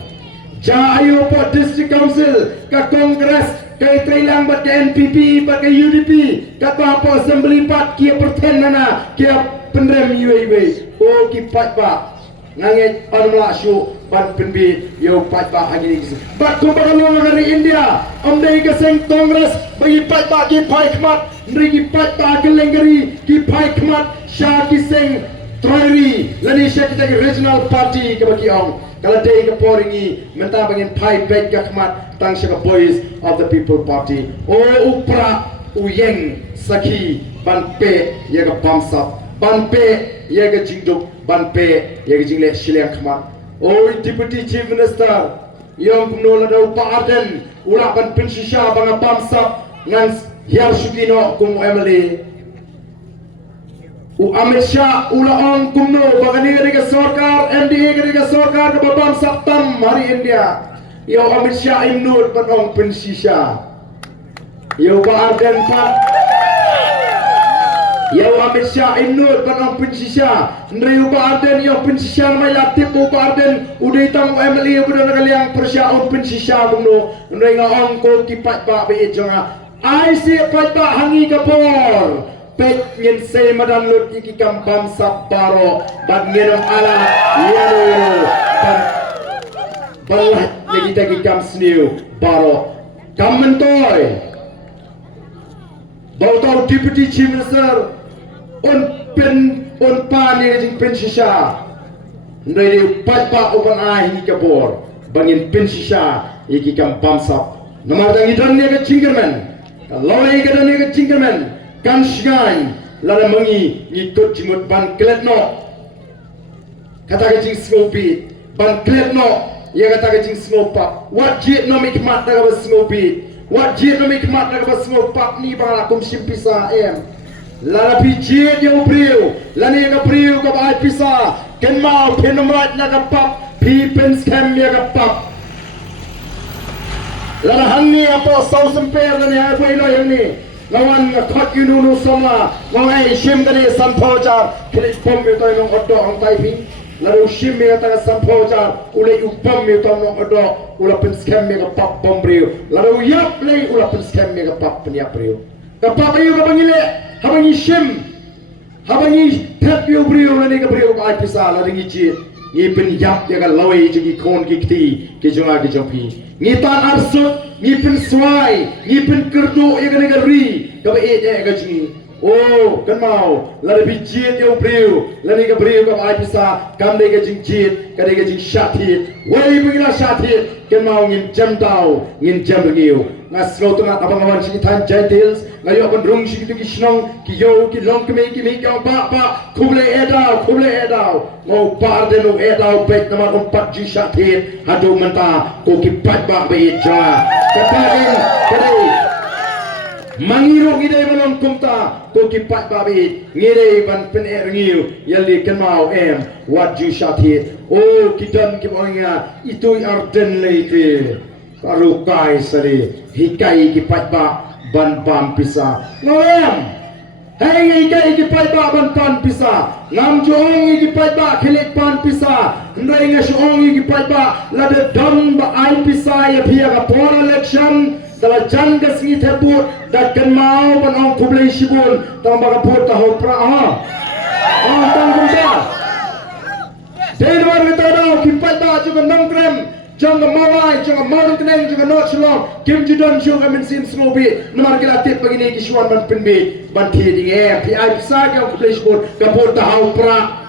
ja ayo po district council ka Kongres ka Thailand ba ka NPP ba ka UDP ka pa po assembly pat ki perthen nana ki pendrem UAB ko ki pat ba nganget armla shu ban penbi yo pat ba hagi ni bat ko bagalong dari India omdei ka seng Kongres bagi pat ba ki pai khmat nri pat ba gelengari ki pai khmat sha ki seng Troiri lani sha kita regional party ke bagi ong kala dei ka poringi menta bangin pai bet ka khmat tang sha Voice of the People Party o upra uyeng sakhi ban pe ya ka bamsap ban pe ya ka jingduk ban pe ya ka jingle shiliang khmat Oi Deputy Chief Minister yang kumnola daw paaden ula ban pinsisya banga pamsap ngan hiar sukino kum MLA u Amit Shah ula ong kumno bagani ga sarkar NDA ga sarkar ka pamsap tam hari India yo Amit Shah imnud ban ong pinsisya yo paaden pat Yo Amit Shah imnud banong pinsisya Nriu pa arden yo pinsisya may latip po pa arden Uday tang MLA buda nagaliang persya on pinsisya kumno Nriu nga ong ko kipat pa be jonga Ay si pat pa hangi ka por Pet ngin se madan lut iki kampam saparo Bad nginom ala yano Balat nagi tagi kam sniu baro Kam mentoy Bautau Deputy Chief Minister on pan ni jing pen shisha ndai de pat pa open ai ni kabor bangin pen shisha iki kam pamsap namar dangi dan ni ka chingerman ka lawai ka dan ni ka chingerman kan shgain lada mengi ngikut jimut ban klet no kata ke jing snobi ban klet no ya kata ke jing snopa wat jit no mikmat daga bas snobi wat jit no mikmat daga bas snopa ni bang akum simpisa lada pi jit ya ubriu lani ga briu ka bai pisa ken mau penomrat na ka pap pi pen scam ya ka pap lada hangi apa sau semper ni ai pui lo yang ni lawan khot yunu sama wangai shim kani samphoja kini pom mi toy nong oddo ang tai ping lalu shim mi kata samphoja ule upam mi toy nong oddo ula pen scam mi ka pap bom brio lalu yap le ula pen scam mi ka pap pen yap brio ka pap ayu ka bangile habangi shim habangi tap yu brio lani ka brio ai pisa lalu ngi ji ngi pen yap ya ka lawai ji kon ki kti ki jonga ki jompi ngi tan arsut ngi pen swai ngi pen kerdu ya ka negeri ka ba e ka ji oh kan mau lari bi jit ya brio lani ka brio ka ai pisa kam de ka jing jit ka de ka jing shatit wai bingla shatit kan mau ngin jam tau ngin jam ngiu ngaslo tunga abang awan sing tan jadils ngayo kon rung sing tu ki snong ki yo ki long ki me ka ba kuble edau mau par de no edau bet nama kon pat ji shatit hadu menta ko ki pat ba be ja kadai mangiro ngidai manom kumta ko ki pat ba be ngidai ban pen ngiu yali kan mau wat ji shatit oh kidan ki boinga itu arden leite kalau kai sari hikai ki patba ban pam pisa ngam hai hikai ki patba ban pam pisa ngam jong ki patba khilik pan pisa ndai nga shong ki patba lade dam ba ai pisa ya phia ka por election dala jan ga singi thapur da kan mau ban ong kublai shibun tam ba ka por ta ho pra tang kumta Denwar kita dah kipat dah juga 6 gram jangan mawai jangan malu keneng jangan not selong kim jidon juga mensim slobi nomor kita tip begini kiswan ban penbi ban thi pi ai bisa ka place board kapur tahu pra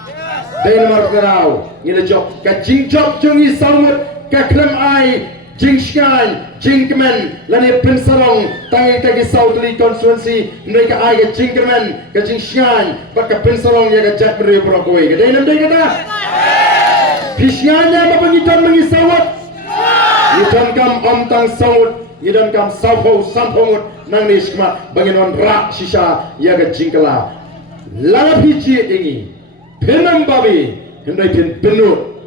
Denwar kita dah ini job ka jing job jungi samut ka klem ai jing sky jing kemen lani pensarong tangi ka ki southly constituency mereka ai ka jing kemen ka jing sky ka pensarong ya ka jat beri pro koi ka dai nam dai kata Pisnyanya apa pengitan mengisawat Idan kam omtang saut Idan kam sauho sampungut Nang nisma Banginon rak sisa Yaga jingkala Lala pici ini Penam babi Hendai pin penut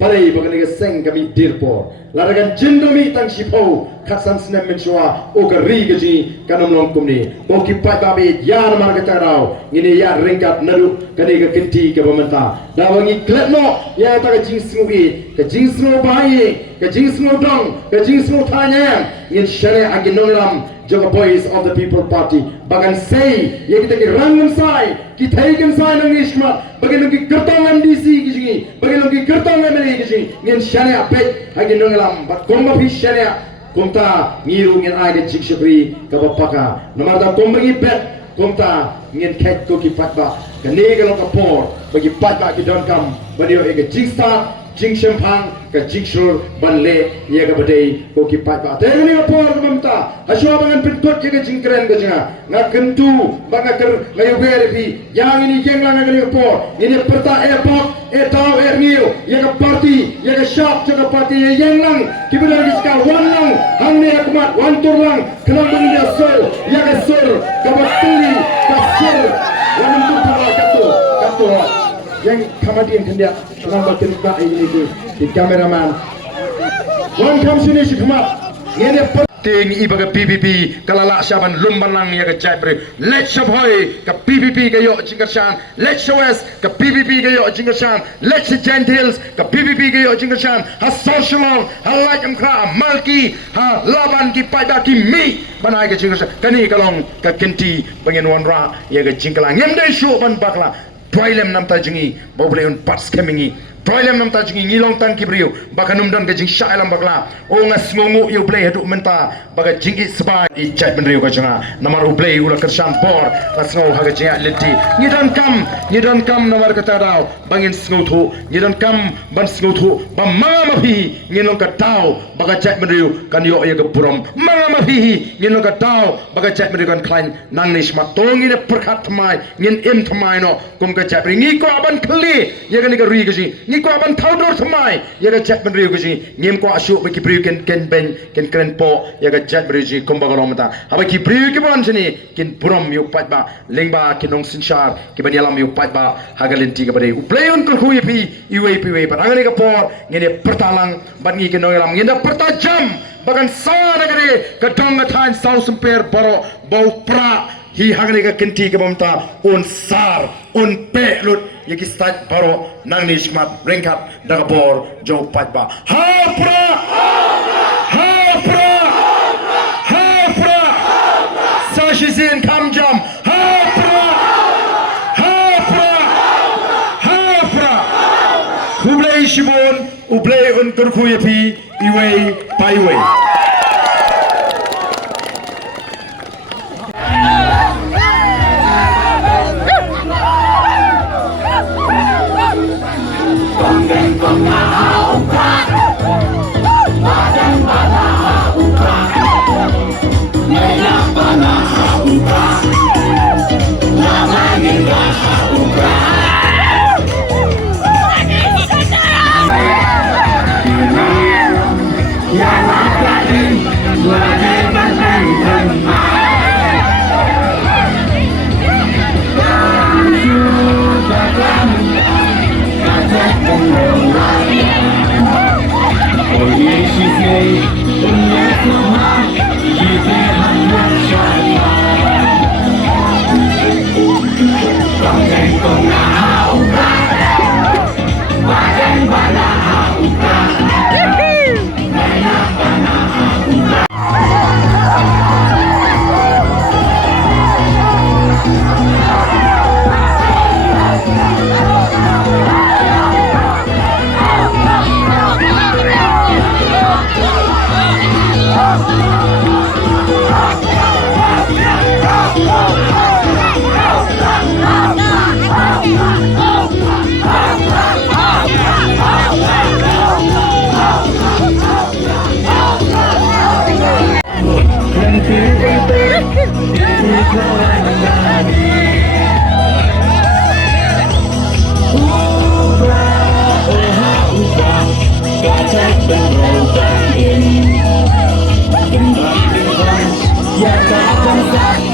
Parai bagan ega seng kami dirpor Laragan jindami tang sipau Kasan senem mensua Oga ri gaji Kanam long kumni Koki pai babi Yar marga carau Ini yar ringkat naruk Kanega kenti ke pementa Dawangi kletno Ya ta ka jing smubi Ka jing smu bayi Ka jing smu dong Ka jing smu tanya Ngin syare agi nonglam Jaga Voice of the People Party Bagan say Ya kita ki rangam sai Kita ikan sai nang ishmat Bagan ki kertong MDC kisini Bagan ki kertong MLA kisini Ngin syare apet agi nonglam Bat komba pi syare Kumta ngiru ngin ai de jing syabri Ka bapaka Namar da komba ngi bet Kumta ngin ket ko ki patba Kani kalau kapor bagi patba ki don kam Badio ega jing start jing shempang ka jing shur ban le ya ga badai ko ki patba te ngani kapor ka mamta asyo bangan pintot ya ga jing keren ga jinga nga kentu banga ker ngayo bere pi yang ini jeng lang ngani kapor ini perta epok etau erniu ya ga party ya ga shop ya ga party ya yang lang ki bela gi ska wan lang hangne akmat wan tur lang kenang bang dia sur ya ga sur ka batuli ka sur wan tur kato yang kamadian kendia orang batin ka ini di kameraman wan kam sini si kemat ini ting ibaga PPP kalala syaban lumbalang ya ka jaibre let shaboy ka PPP kayo jingashan let showes ka PPP kayo jingashan let gentils ka PPP kayo jingashan ha socialong ha like amkra malki ha laban ki pada ki mi banai ka jingashan kani kalong ka kenti pengenwan ra ya ka jingkala ngendai shu ban bakla Toilem nam ta jingi bobleun pas kemingi toilet nam ta jingi ngilong tan kibriu bakanum dan gajing syailam bakla o ngas ngongu yu play hadu menta baga jingi sbai i chat benriu ka janga namar u play ula kersan por tasngo haga jinga leti ngidan kam namar kata daw bangin sngotu ngidan kam ban sngotu ba mama phi ngilong ka taw baga chat benriu kan yo ya gapuram mama phi ngilong ka taw baga chat benriu kan klain nang nish ma tongi ne perkhat mai ngin em thamai no kum ka chat ngi ko aban khli ya kan ka ri ka ji ni ko aban thaudur thamai ya ga chat benriu ka ji ngim ko asu ba ki priu ken ben ken kren po ya ga chat benriu ji kum ba galomata aba ki priu ki ban chini kin puram yu pat ba lengba kinong sinchar ki ban yalam yu pat ba hagalenti ka bare u play on ko hui pi iwe pi we ba angani ka por ngene pertalang ban ngi kinong yalam ngenda pertajam bagan sa nagare ka dong thain sau semper baro bau pra hi hagani ka kenti ka bamta on sar on pe lut yaki stat baro nang ni smat rengkat daga bor jo patba ha pra sa shizin kam jam ha pra kublai shibon ublai on kurkuyapi iwe paiwe Ya tak